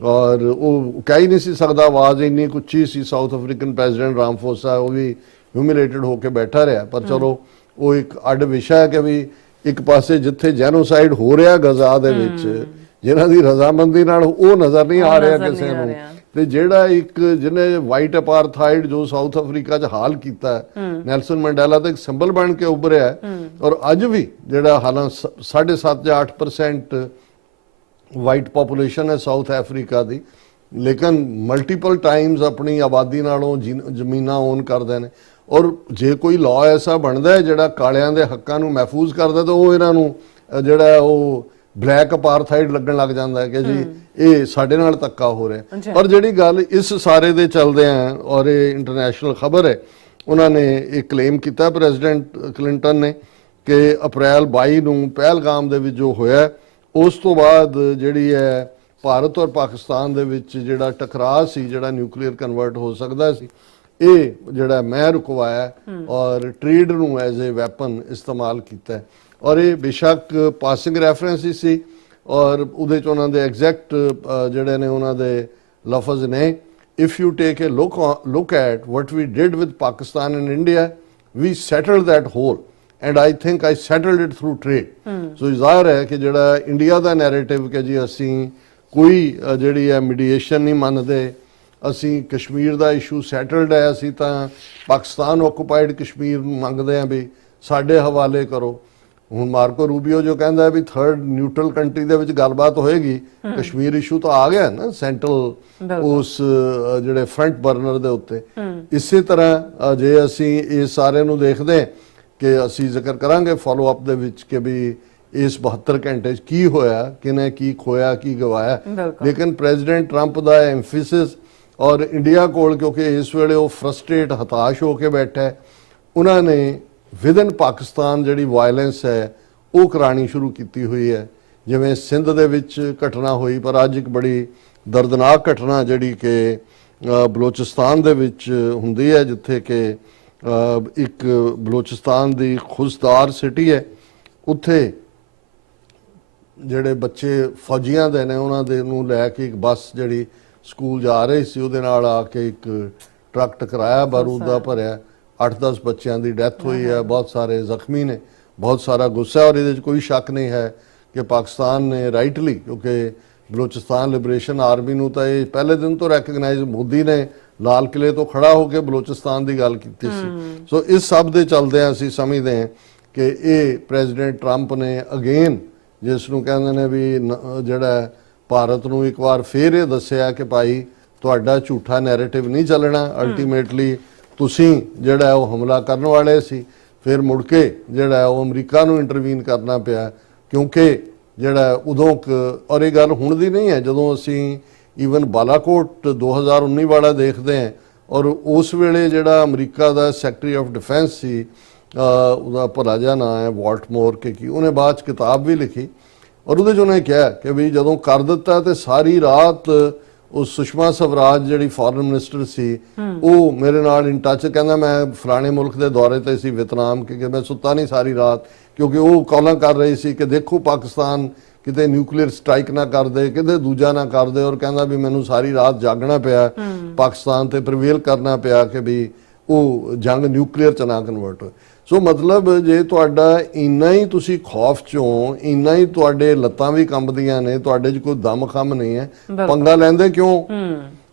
ਔਰ ਉਹ ਕਹਿ ਹੀ ਨਹੀਂ ਸੀ ਸਕਦਾ, ਆਵਾਜ਼ ਇੰਨੀ ਉੱਚੀ ਸੀ। ਸਾਊਥ ਅਫਰੀਕਨ ਪ੍ਰੈਜ਼ੀਡੈਂਟ ਰਾਮਫੋਸਾ ਉਹ ਵੀ ਹਿਊਮਿਲੇਟਡ ਹੋ ਕੇ ਬੈਠਾ ਰਿਹਾ। ਪਰ ਚਲੋ ਉਹ ਇੱਕ ਅੱਡ ਵਿਸ਼ਾ ਹੈ ਕਿ ਵੀ ਇੱਕ ਪਾਸੇ ਜਿੱਥੇ ਜੈਨੋਸਾਈਡ ਹੋ ਰਿਹਾ ਗਜ਼ਾ ਦੇ ਵਿੱਚ, ਜਿਨ੍ਹਾਂ ਦੀ ਰਜ਼ਾਮੰਦੀ ਨਾਲ ਉਹ ਨਜ਼ਰ ਨਹੀਂ ਆ ਰਿਹਾ ਕਿਸੇ ਨੂੰ, ਤੇ ਜਿਹੜਾ ਇੱਕ ਜਿਹਨੇ ਵਾਈਟ ਅਪਾਰਥਾਈਡ ਜੋ ਸਾਊਥ ਅਫਰੀਕਾ 'ਚ ਹਾਲ ਕੀਤਾ, ਨੈਲਸਨ ਮੰਡੇਲਾ ਤਾਂ ਇੱਕ ਸਿੰਬਲ ਬਣ ਕੇ ਉੱਭਰਿਆ। ਔਰ ਅੱਜ ਵੀ ਜਿਹੜਾ ਹਾਲਾਂ 7.5 ਜਾਂ 8% ਵਾਈਟ ਪੋਪੂਲੇਸ਼ਨ ਹੈ ਸਾਊਥ ਅਫਰੀਕਾ ਦੀ, ਲੇਕਿਨ ਮਲਟੀਪਲ ਟਾਈਮਸ ਆਪਣੀ ਆਬਾਦੀ ਨਾਲੋਂ ਜ਼ਮੀਨਾਂ ਓਨ ਕਰਦੇ ਨੇ। ਔਰ ਜੇ ਕੋਈ ਲਾਅ ਐਸਾ ਬਣਦਾ ਹੈ ਜਿਹੜਾ ਕਾਲਿਆਂ ਦੇ ਹੱਕਾਂ ਨੂੰ ਮਹਿਫੂਜ਼ ਕਰਦਾ, ਤਾਂ ਉਹ ਇਹਨਾਂ ਨੂੰ ਜਿਹੜਾ ਉਹ ਬਲੈਕ ਅਪਾਰਥਾਈਡ ਲੱਗਣ ਲੱਗ ਜਾਂਦਾ ਹੈ ਕਿ ਜੀ ਇਹ ਸਾਡੇ ਨਾਲ ਧੱਕਾ ਹੋ ਰਿਹਾ। ਪਰ ਜਿਹੜੀ ਗੱਲ ਇਸ ਸਾਰੇ ਦੇ ਚੱਲਦੇ ਆ, ਔਰ ਇਹ ਇੰਟਰਨੈਸ਼ਨਲ ਖਬਰ ਹੈ, ਉਹਨਾਂ ਨੇ ਇਹ ਕਲੇਮ ਕੀਤਾ ਪ੍ਰੈਜ਼ੀਡੈਂਟ ਕਲਿੰਟਨ ਨੇ ਕਿ ਅਪ੍ਰੈਲ 22 ਨੂੰ ਪਹਿਲਗਾਮ ਦੇ ਵਿੱਚ ਜੋ ਹੋਇਆ, ਉਸ ਤੋਂ ਬਾਅਦ ਜਿਹੜੀ ਹੈ ਭਾਰਤ ਔਰ ਪਾਕਿਸਤਾਨ ਦੇ ਵਿੱਚ ਜਿਹੜਾ ਟਕਰਾਅ ਸੀ, ਜਿਹੜਾ ਨਿਊਕਲੀਅਰ ਕਨਵਰਟ ਹੋ ਸਕਦਾ ਸੀ, ਇਹ ਜਿਹੜਾ ਮੈਂ ਰੁਕਵਾਇਆ ਔਰ ਟ੍ਰੇਡ ਨੂੰ ਐਜ਼ ਏ ਵੈਪਨ ਇਸਤੇਮਾਲ ਕੀਤਾ। ਔਰ ਇਹ ਬੇਸ਼ੱਕ ਪਾਸਿੰਗ ਰੈਫਰੈਂਸ ਹੀ ਸੀ, ਔਰ ਉਹਦੇ 'ਚ ਉਹਨਾਂ ਦੇ ਐਗਜ਼ੈਕਟ ਜਿਹੜੇ ਨੇ ਉਹਨਾਂ ਦੇ ਲਫ਼ਜ਼ ਨੇ, if you take a look at what we did with Pakistan and India, we settled that whole and I think I settled it through trade. So ਜ਼ਾਹਿਰ ਹੈ ਕਿ ਜਿਹੜਾ ਇੰਡੀਆ ਦਾ ਨੈਰੇਟਿਵ ਕਿ ਜੀ ਅਸੀਂ ਕੋਈ ਜਿਹੜੀ ਹੈ ਮੀਡੀਏਸ਼ਨ ਨਹੀਂ ਮੰਨਦੇ, ਅਸੀਂ ਕਸ਼ਮੀਰ ਦਾ ਇਸ਼ੂ ਸੈਟਲਡ ਹੈ, ਅਸੀਂ ਤਾਂ ਪਾਕਿਸਤਾਨ ਓਕੂਪਾਈਡ ਕਸ਼ਮੀਰ ਨੂੰ ਮੰਗਦੇ ਹਾਂ ਵੀ ਸਾਡੇ ਹਵਾਲੇ ਕਰੋ। ਹੁਣ ਮਾਰਕੋ ਰੂਬੀਓ ਜੋ ਕਹਿੰਦਾ ਵੀ ਥਰਡ ਨਿਊਟਰਲ ਕੰਟਰੀ ਦੇ ਵਿੱਚ ਗੱਲਬਾਤ ਹੋਏਗੀ, ਕਸ਼ਮੀਰ ਇਸ਼ੂ ਤਾਂ ਆ ਗਿਆ ਨਾ ਸੈਂਟਰਲ ਉਸ ਜਿਹੜੇ ਫਰੰਟ ਬਰਨਰ ਦੇ ਉੱਤੇ। ਇਸੇ ਤਰ੍ਹਾਂ ਜੇ ਅਸੀਂ ਇਸ ਸਾਰੇ ਨੂੰ ਦੇਖਦੇ ਕਿ ਅਸੀਂ ਜ਼ਿਕਰ ਕਰਾਂਗੇ ਫਾਲੋ ਅਪ ਦੇ ਵਿੱਚ ਕਿ ਵੀ ਇਸ 72 ਘੰਟੇ 'ਚ ਕੀ ਹੋਇਆ, ਕਿਨੇ ਕੀ ਖੋਇਆ, ਕੀ ਗਵਾਇਆ। ਲੇਕਿਨ ਪ੍ਰੈਜ਼ੀਡੈਂਟ ਟਰੰਪ ਦਾ ਐਮਫੈਸਿਸ ਔਰ ਇੰਡੀਆ ਕੋਲ, ਕਿਉਂਕਿ ਇਸ ਵੇਲੇ ਉਹ ਫਰਸਟ੍ਰੇਟ ਹਤਾਸ਼ ਹੋ ਕੇ ਬੈਠਾ, ਉਹਨਾਂ ਨੇ ਵਿਦਨ ਪਾਕਿਸਤਾਨ ਜਿਹੜੀ ਵਾਇਲੈਂਸ ਹੈ ਉਹ ਕਰਾਣੀ ਸ਼ੁਰੂ ਕੀਤੀ ਹੋਈ ਹੈ। ਜਿਵੇਂ ਸਿੰਧ ਦੇ ਵਿੱਚ ਘਟਨਾ ਹੋਈ, ਪਰ ਅੱਜ ਇੱਕ ਬੜੀ ਦਰਦਨਾਕ ਘਟਨਾ ਜਿਹੜੀ ਕਿ ਬਲੋਚਿਸਤਾਨ ਦੇ ਵਿੱਚ ਹੁੰਦੀ ਹੈ, ਜਿੱਥੇ ਕਿ ਇੱਕ ਬਲੋਚਿਸਤਾਨ ਦੀ ਖੁਸ਼ਦਾਰ ਸਿਟੀ ਹੈ, ਉੱਥੇ ਜਿਹੜੇ ਬੱਚੇ ਫੌਜੀਆਂ ਦੇ ਨੇ ਉਹਨਾਂ ਦੇ ਨੂੰ ਲੈ ਕੇ ਇੱਕ ਬੱਸ ਜਿਹੜੀ ਸਕੂਲ ਜਾ ਰਹੀ ਸੀ, ਉਹਦੇ ਨਾਲ ਆ ਕੇ ਇੱਕ ਟਰੱਕ ਟਕਰਾਇਆ ਬਾਰੂਦ ਦਾ ਭਰਿਆ, 8-10 ਬੱਚਿਆਂ ਦੀ ਡੈਥ ਹੋਈ ਹੈ, ਬਹੁਤ ਸਾਰੇ ਜ਼ਖਮੀ ਨੇ, ਬਹੁਤ ਸਾਰਾ ਗੁੱਸਾ। ਔਰ ਇਹਦੇ 'ਚ ਕੋਈ ਸ਼ੱਕ ਨਹੀਂ ਹੈ ਕਿ ਪਾਕਿਸਤਾਨ ਨੇ ਰਾਈਟਲੀ, ਕਿਉਂਕਿ ਬਲੋਚਿਸਤਾਨ ਲਿਬਰੇਸ਼ਨ ਆਰਮੀ ਨੂੰ ਤਾਂ ਇਹ ਪਹਿਲੇ ਦਿਨ ਤੋਂ ਰੈਕਗਨਾਈਜ਼, ਮੋਦੀ ਨੇ ਲਾਲ ਕਿਲੇ ਤੋਂ ਖੜਾ ਹੋ ਕੇ ਬਲੋਚਿਸਤਾਨ ਦੀ ਗੱਲ ਕੀਤੀ ਸੀ। ਸੋ ਇਸ ਸਭ ਦੇ ਚੱਲਦਿਆਂ ਅਸੀਂ ਸਮਝਦੇ ਹਾਂ ਕਿ ਇਹ ਪ੍ਰੈਜ਼ੀਡੈਂਟ ਟਰੰਪ ਨੇ ਅਗੇਨ, ਜਿਸ ਨੂੰ ਕਹਿੰਦੇ ਨੇ ਵੀ ਜਿਹੜਾ ਭਾਰਤ ਨੂੰ ਇੱਕ ਵਾਰ ਫੇਰ ਇਹ ਦੱਸਿਆ ਕਿ ਭਾਈ ਤੁਹਾਡਾ ਝੂਠਾ ਨੈਰੇਟਿਵ ਨਹੀਂ ਚੱਲਣਾ, ਅਲਟੀਮੇਟਲੀ ਤੁਸੀਂ ਜਿਹੜਾ ਉਹ ਹਮਲਾ ਕਰਨ ਵਾਲੇ ਸੀ। ਫਿਰ ਮੁੜ ਕੇ ਜਿਹੜਾ ਉਹ ਅਮਰੀਕਾ ਨੂੰ ਇੰਟਰਵੀਨ ਕਰਨਾ ਪਿਆ, ਕਿਉਂਕਿ ਜਿਹੜਾ ਉਦੋਂ ਔਰ ਇਹ ਗੱਲ ਹੁਣ ਦੀ ਨਹੀਂ ਹੈ, ਜਦੋਂ ਅਸੀਂ ਈਵਨ ਬਾਲਾਕੋਟ 2019 ਵਾਲਾ ਦੇਖਦੇ ਹਾਂ, ਔਰ ਉਸ ਵੇਲੇ ਜਿਹੜਾ ਅਮਰੀਕਾ ਦਾ ਸੈਕਟਰੀ ਆਫ ਡਿਫੈਂਸ ਸੀ, ਉਹਦਾ ਭਲਾ ਜਿਹਾ ਨਾਂ ਹੈ ਵਾਲਟਮੋਰ ਕਿ ਕੀ, ਉਹਨੇ ਬਾਅਦ 'ਚ ਕਿਤਾਬ ਵੀ ਲਿਖੀ ਔਰ ਉਹਦੇ 'ਚ ਉਹਨੇ ਕਿਹਾ ਕਿ ਵੀ ਜਦੋਂ ਕਰ ਦਿੱਤਾ ਤੇ ਸਾਰੀ ਰਾਤ ਉਹ ਸੁਸ਼ਮਾ ਸਵਰਾਜ ਜਿਹੜੀ ਫੋਰਨ ਮਿਨਿਸਟਰ ਸੀ, ਉਹ ਮੇਰੇ ਨਾਲ ਇਨ ਟੱਚ, ਕਹਿੰਦਾ ਮੈਂ ਫਲਾਣੇ ਮੁਲਕ ਦੇ ਦੌਰੇ ਤੇ ਸੀ ਵੀਅਤਨਾਮ, ਕਿ ਮੈਂ ਸੁੱਤਾ ਨਹੀਂ ਸਾਰੀ ਰਾਤ, ਕਿਉਂਕਿ ਉਹ ਕਾਲਾਂ ਕਰ ਰਹੀ ਸੀ ਕਿ ਦੇਖੋ ਪਾਕਿਸਤਾਨ ਕਿਤੇ ਨਿਊਕਲੀਅਰ ਸਟ੍ਰਾਈਕ ਨਾ ਕਰਦੇ, ਕਿਤੇ ਦੂਜਾ ਨਾ ਕਰਦੇ, ਔਰ ਕਹਿੰਦਾ ਵੀ ਮੈਨੂੰ ਸਾਰੀ ਰਾਤ ਜਾਗਣਾ ਪਿਆ, ਪਾਕਿਸਤਾਨ ਤੇ ਪ੍ਰੀਵੇਲ ਕਰਨਾ ਪਿਆ ਕਿ ਵੀ ਉਹ ਜੰਗ ਨਿਊਕਲੀਅਰ ਚ ਨਾ ਕਨਵਰਟ ਹੋਏ। ਸੋ ਮਤਲਬ ਜੇ ਤੁਹਾਡਾ ਇੰਨਾ ਹੀ ਤੁਸੀਂ ਖੌਫ ਚੋਂ, ਇੰਨਾ ਹੀ ਤੁਹਾਡੇ ਲੱਤਾਂ ਵੀ ਕੰਬਦੀਆਂ ਨੇ, ਤੁਹਾਡੇ 'ਚ ਕੋਈ ਦਮ ਖਮ ਨਹੀਂ ਹੈ, ਪੰਗਾ ਲੈਂਦੇ ਕਿਉਂ?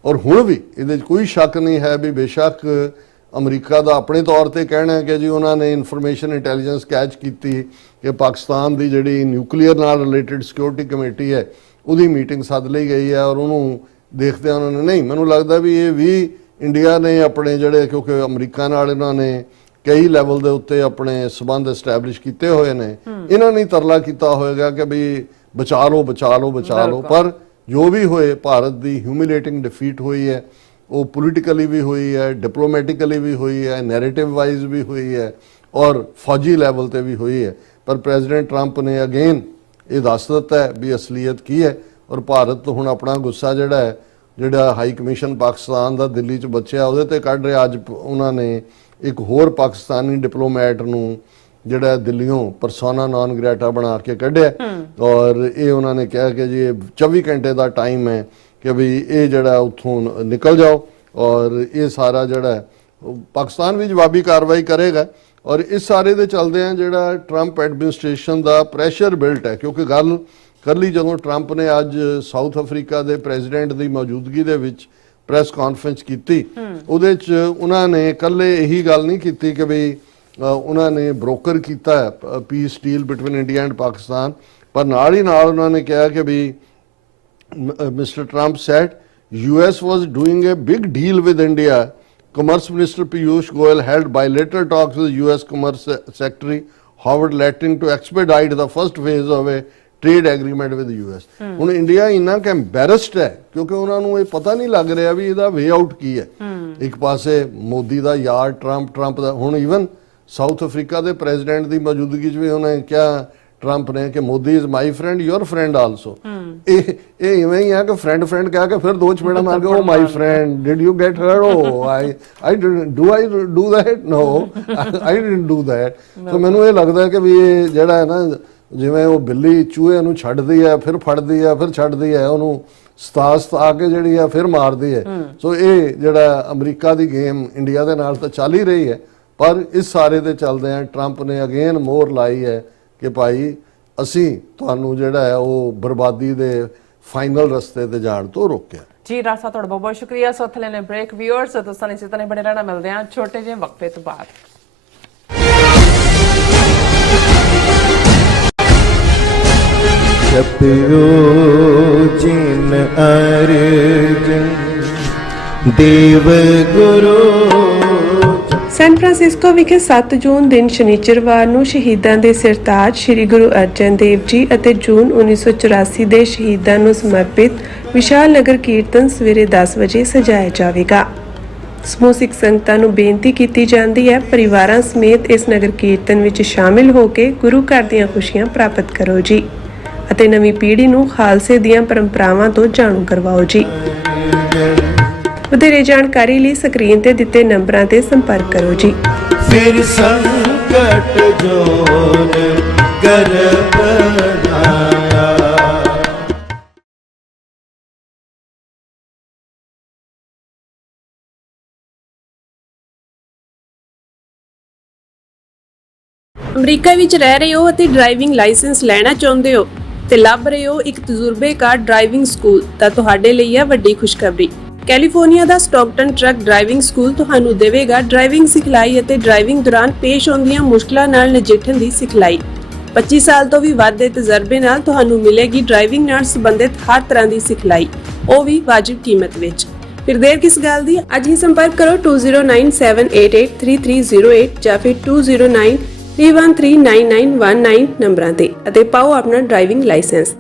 ਔਰ ਹੁਣ ਵੀ ਇਹਦੇ 'ਚ ਕੋਈ ਸ਼ੱਕ ਨਹੀਂ ਹੈ ਵੀ ਬੇਸ਼ੱਕ ਅਮਰੀਕਾ ਦਾ ਆਪਣੇ ਤੌਰ ਤੇ ਕਹਿਣਾ ਹੈ ਕਿ ਜੀ ਉਹਨਾਂ ਨੇ ਇਨਫੋਰਮੇਸ਼ਨ ਇੰਟੈਲੀਜੈਂਸ ਕੈਚ ਕੀਤੀ ਕਿ ਪਾਕਿਸਤਾਨ ਦੀ ਜਿਹੜੀ ਨਿਊਕਲੀਅਰ ਨਾਲ ਰਿਲੇਟਡ ਸਿਕਿਉਰਿਟੀ ਕਮੇਟੀ ਹੈ ਉਹਦੀ ਮੀਟਿੰਗ ਸੱਦ ਲਈ ਗਈ ਹੈ, ਔਰ ਉਹਨੂੰ ਦੇਖਦੇ ਉਹਨਾਂ ਨੇ ਨਹੀਂ, ਮੈਨੂੰ ਲੱਗਦਾ ਵੀ ਇਹ ਵੀ ਇੰਡੀਆ ਨੇ ਆਪਣੇ ਜਿਹੜੇ, ਕਿਉਂਕਿ ਅਮਰੀਕਾ ਨਾਲ ਇਹਨਾਂ ਨੇ ਕਈ ਲੈਵਲ ਦੇ ਉੱਤੇ ਆਪਣੇ ਸਬੰਧ ਐਸਟੈਬਲਿਸ਼ ਕੀਤੇ ਹੋਏ ਨੇ, ਇਹਨਾਂ ਨੇ ਤਰਲਾ ਕੀਤਾ ਹੋਏਗਾ ਕਿ ਵੀ ਬਚਾ ਲਓ ਬਚਾ ਲਓ ਬਚਾ ਲਓ। ਪਰ ਜੋ ਵੀ ਹੋਏ, ਭਾਰਤ ਦੀ ਹਿਊਮਿਲੇਟਿੰਗ ਡਿਫੀਟ ਹੋਈ ਹੈ, ਉਹ ਪੋਲੀਟੀਕਲੀ ਵੀ ਹੋਈ ਹੈ, ਡਿਪਲੋਮੈਟਿਕਲੀ ਵੀ ਹੋਈ ਹੈ, ਨੈਰੇਟਿਵ ਵਾਈਜ਼ ਵੀ ਹੋਈ ਹੈ, ਔਰ ਫੌਜੀ ਲੈਵਲ ਤੇ ਵੀ ਹੋਈ ਹੈ। ਪਰ ਪ੍ਰੈਜ਼ੀਡੈਂਟ ਟਰੰਪ ਨੇ ਅਗੇਨ ਇਹ ਦੱਸ ਦਿੱਤਾ ਹੈ ਵੀ ਅਸਲੀਅਤ ਕੀ ਹੈ, ਔਰ ਭਾਰਤ ਹੁਣ ਆਪਣਾ ਗੁੱਸਾ ਜਿਹੜਾ ਹਾਈ ਕਮਿਸ਼ਨ ਪਾਕਿਸਤਾਨ ਦਾ ਦਿੱਲੀ 'ਚ ਬਚਿਆ ਉਹਦੇ ਤੇ ਕੱਢ ਰਿਹਾ। ਅੱਜ ਉਹਨਾਂ ਨੇ ਇੱਕ ਹੋਰ ਪਾਕਿਸਤਾਨੀ ਡਿਪਲੋਮੈਟ ਨੂੰ ਜਿਹੜਾ ਦਿੱਲੀੋਂ ਪਰਸੋਨਾ ਨਾਨ ਗ੍ਰੈਟਾ ਬਣਾ ਕੇ ਕੱਢਿਆ, ਔਰ ਇਹ ਉਹਨਾਂ ਨੇ ਕਿਹਾ ਕਿ ਜੀ 24 ਘੰਟੇ ਦਾ ਟਾਈਮ ਹੈ ਕਿ ਵੀ ਇਹ ਜਿਹੜਾ ਉੱਥੋਂ ਨਿਕਲ ਜਾਓ, ਔਰ ਇਹ ਸਾਰਾ ਜਿਹੜਾ ਪਾਕਿਸਤਾਨ ਵੀ ਜਵਾਬੀ ਕਾਰਵਾਈ ਕਰੇਗਾ। ਔਰ ਇਸ ਸਾਰੇ ਦੇ ਚੱਲਦੇ ਆ ਜਿਹੜਾ ਟਰੰਪ ਐਡਮਿਨਿਸਟ੍ਰੇਸ਼ਨ ਦਾ ਪ੍ਰੈਸ਼ਰ ਬਿਲਟ ਹੈ, ਕਿਉਂਕਿ ਗੱਲ ਕਰ ਲਈ ਜਦੋਂ ਟਰੰਪ ਨੇ ਅੱਜ ਸਾਊਥ ਅਫਰੀਕਾ ਦੇ ਪ੍ਰੈਜ਼ੀਡੈਂਟ ਦੀ ਮੌਜੂਦਗੀ ਦੇ ਵਿੱਚ ਪ੍ਰੈਸ ਕਾਨਫਰੰਸ ਕੀਤੀ, ਉਹਦੇ 'ਚ ਉਹਨਾਂ ਨੇ ਇਕੱਲੇ ਇਹੀ ਗੱਲ ਨਹੀਂ ਕੀਤੀ ਕਿ ਵੀ ਉਹਨਾਂ ਨੇ ਬ੍ਰੋਕਰ ਕੀਤਾ piece deal between India and Pakistan, ਪਰ ਨਾਲ ਹੀ ਨਾਲ ਉਹਨਾਂ ਨੇ ਕਿਹਾ ਕਿ ਵੀ Mr. Trump said US was doing a big deal with India. Commerce Minister Piyush Goyal held bilateral talks with US Commerce Secretary Howard Lutnick to expedite the first phase of a trade agreement with the US. ਹੁਣ India ਇੰਨਾ ਕਿ ਐਮਬੈਰਸਡ ਹੈ ਕਿਉਂਕਿ ਉਹਨਾਂ ਨੂੰ ਇਹ ਪਤਾ ਨਹੀਂ ਲੱਗ ਰਿਹਾ ਵੀ ਇਹਦਾ ਵੇ ਆਊਟ ਕੀ ਹੈ। ਇੱਕ ਪਾਸੇ ਮੋਦੀ ਦਾ ਯਾਰ ਟਰੰਪ ਦਾ, ਹੁਣ ਈਵਨ ਸਾਊਥ ਅਫਰੀਕਾ ਦੇ ਪ੍ਰੈਜ਼ੀਡੈਂਟ ਦੀ ਮੌਜੂਦਗੀ 'ਚ ਵੀ ਉਹਨੇ ਕਿਹਾ ਟਰੰਪ ਨੇ ਕਿ Modi is my friend, your friend also. ਇਹ ਇਵੇਂ ਹੀ ਹੈ ਕਿ ਫਰੈਂਡ ਕਹਿ ਕੇ ਫਿਰ ਦੋ ਚਪੇੜਾ ਮਾਰ ਕੇ, oh my friend, did you get her, oh I do that, no I didn't do that. So ਮੈਨੂੰ ਇਹ ਲੱਗਦਾ ਕਿ ਵੀ ਇਹ ਜਿਹੜਾ ਹੈ ਨਾ, ਜਿਵੇਂ ਉਹ ਬਿੱਲੀ ਚੂਹੇ ਨੂੰ ਛੱਡਦੀ ਹੈ, ਫਿਰ ਫੜਦੀ ਹੈ, ਫਿਰ ਛੱਡਦੀ ਹੈ, ਉਹਨੂੰ ਸਤਾ ਕੇ ਜਿਹੜੀ ਆ ਫਿਰ ਮਾਰਦੀ ਹੈ। ਸੋ ਇਹ ਜਿਹੜਾ ਅਮਰੀਕਾ ਦੀ ਗੇਮ ਇੰਡੀਆ ਦੇ ਨਾਲ ਤਾਂ ਚੱਲ ਹੀ ਰਹੀ ਹੈ, ਪਰ ਇਸ ਸਾਰੇ ਦੇ ਚੱਲਦੇ ਆ ਟਰੰਪ ਨੇ ਅਗੇਨ ਮੋਹਰ ਲਾਈ ਹੈ ਕਿ ਭਾਈ ਅਸੀਂ ਤੁਹਾਨੂੰ ਜਿਹੜਾ ਹੈ ਉਹ ਬਰਬਾਦੀ ਦੇ ਫਾਈਨਲ ਰਸਤੇ ਤੇ ਜਾਣ ਤੋਂ ਰੋਕਿਆ। ਜੀ ਰਾਸਾ, ਤੁਹਾਡਾ ਬਹੁਤ ਬਹੁਤ ਸ਼ੁਕਰੀਆ। ਸੋ ਥਲੇ ਨੇ ਬ੍ਰੇਕ, ਵਿਊਅਰਸ ਤੁਸੀਂ ਇਸੇ ਤਰ੍ਹਾਂ ਬਣੇ ਰਹਿਣਾ, ਮਿਲਦੇ ਆ ਛੋਟੇ ਜਿਹੇ ਵਕਫੇ ਤੋਂ ਬਾਅਦ। ਜਪਿਓ ਜਿਨ ਅਰਜਨ ਦੇਵ ਗੁਰੂ। ਸੈਨ ਫਰਾਂਸਿਸਕੋ ਵਿਖੇ 7 ਜੂਨ ਦਿਨ ਸ਼ਨੀਚਰਵਾਰ ਨੂੰ ਸ਼ਹੀਦਾਂ ਦੇ ਸਿਰਤਾਜ ਸ੍ਰੀ ਗੁਰੂ ਅਰਜਨ ਦੇਵ ਜੀ ਅਤੇ ਜੂਨ 1984 ਦੇ ਸ਼ਹੀਦਾਂ ਨੂੰ ਸਮਰਪਿਤ ਵਿਸ਼ਾਲ ਨਗਰ ਕੀਰਤਨ ਸਵੇਰੇ 10 ਵਜੇ ਸਜਾਇਆ ਜਾਵੇਗਾ। ਸਮੂਹ ਸਿੱਖ ਸੰਗਤਾਂ ਨੂੰ ਬੇਨਤੀ ਕੀਤੀ ਜਾਂਦੀ ਹੈ, ਪਰਿਵਾਰਾਂ ਸਮੇਤ ਇਸ ਨਗਰ ਕੀਰਤਨ ਵਿੱਚ ਸ਼ਾਮਿਲ ਹੋ ਕੇ ਗੁਰੂ ਘਰ ਦੀਆਂ ਖੁਸ਼ੀਆਂ ਪ੍ਰਾਪਤ ਕਰੋ ਜੀ ਅਤੇ ਨਵੀਂ ਪੀੜ੍ਹੀ ਨੂੰ ਖਾਲਸੇ ਦੀਆਂ ਪਰੰਪਰਾਵਾਂ ਤੋਂ ਜਾਣੂ ਕਰਵਾਓ ਜੀ। ਵਧੇਰੇ ਜਾਣਕਾਰੀ ਲਈ ਸਕਰੀਨ ਤੇ ਦਿੱਤੇ ਨੰਬਰਾਂ ਤੇ ਸੰਪਰਕ ਕਰੋ ਜੀ। ਫਿਰ ਸੰਕਟ ਜੋਨ ਗਰਭ ਲਾਇਆ। ਅਮਰੀਕਾ ਵਿੱਚ ਰਹਿ ਰਹੇ ਹੋ ਅਤੇ ਡਰਾਈਵਿੰਗ ਲਾਇਸੈਂਸ ਲੈਣਾ ਚਾਹੁੰਦੇ ਹੋ ਤੇ ਲੱਭ ਰਹੇ ਹੋ ਇੱਕ ਤਜਰਬੇਕਾਰ ਡਰਾਈਵਿੰਗ ਸਕੂਲ, ਤਾਂ ਤੁਹਾਡੇ ਲਈ ਹੈ ਵੱਡੀ ਖੁਸ਼ਖਬਰੀ। ਕੈਲੀਫੋਰਨੀਆ ਦਾ ਸਟਾਕਟਨ ਟਰੱਕ ਡਰਾਈਵਿੰਗ ਸਕੂਲ ਤੁਹਾਨੂੰ ਦੇਵੇਗਾ ਡਰਾਈਵਿੰਗ ਸਿਖਲਾਈ ਅਤੇ ਡਰਾਈਵਿੰਗ ਦੌਰਾਨ ਪੇਸ਼ ਆਉਂਦੀਆਂ ਮੁਸ਼ਕਲਾਂ ਨਾਲ ਨਜਿੱਠਣ ਦੀ ਸਿਖਲਾਈ। 25 ਸਾਲ ਤੋਂ ਵੀ ਵੱਧ ਦੇ ਤਜਰਬੇ ਨਾਲ ਤੁਹਾਨੂੰ ਮਿਲੇਗੀ ਡਰਾਈਵਿੰਗ ਨਾਲ ਸੰਬੰਧਿਤ ਹਰ ਤਰ੍ਹਾਂ ਦੀ ਸਿਖਲਾਈ, ਉਹ ਵੀ ਵਾਜਿਬ ਕੀਮਤ ਵਿੱਚ। ਫਿਰ ਦੇਰ ਕਿਸ ਗੱਲ ਦੀ, ਅੱਜ ਹੀ ਸੰਪਰਕ ਕਰੋ 2097883308 ਜਾਂ ਫਿਰ 2093139919 ਨੰਬਰਾਂ ਤੇ ਅਤੇ ਪਾਓ ਆਪਣਾ ਡਰਾਈਵਿੰਗ ਲਾਇਸੈਂਸ।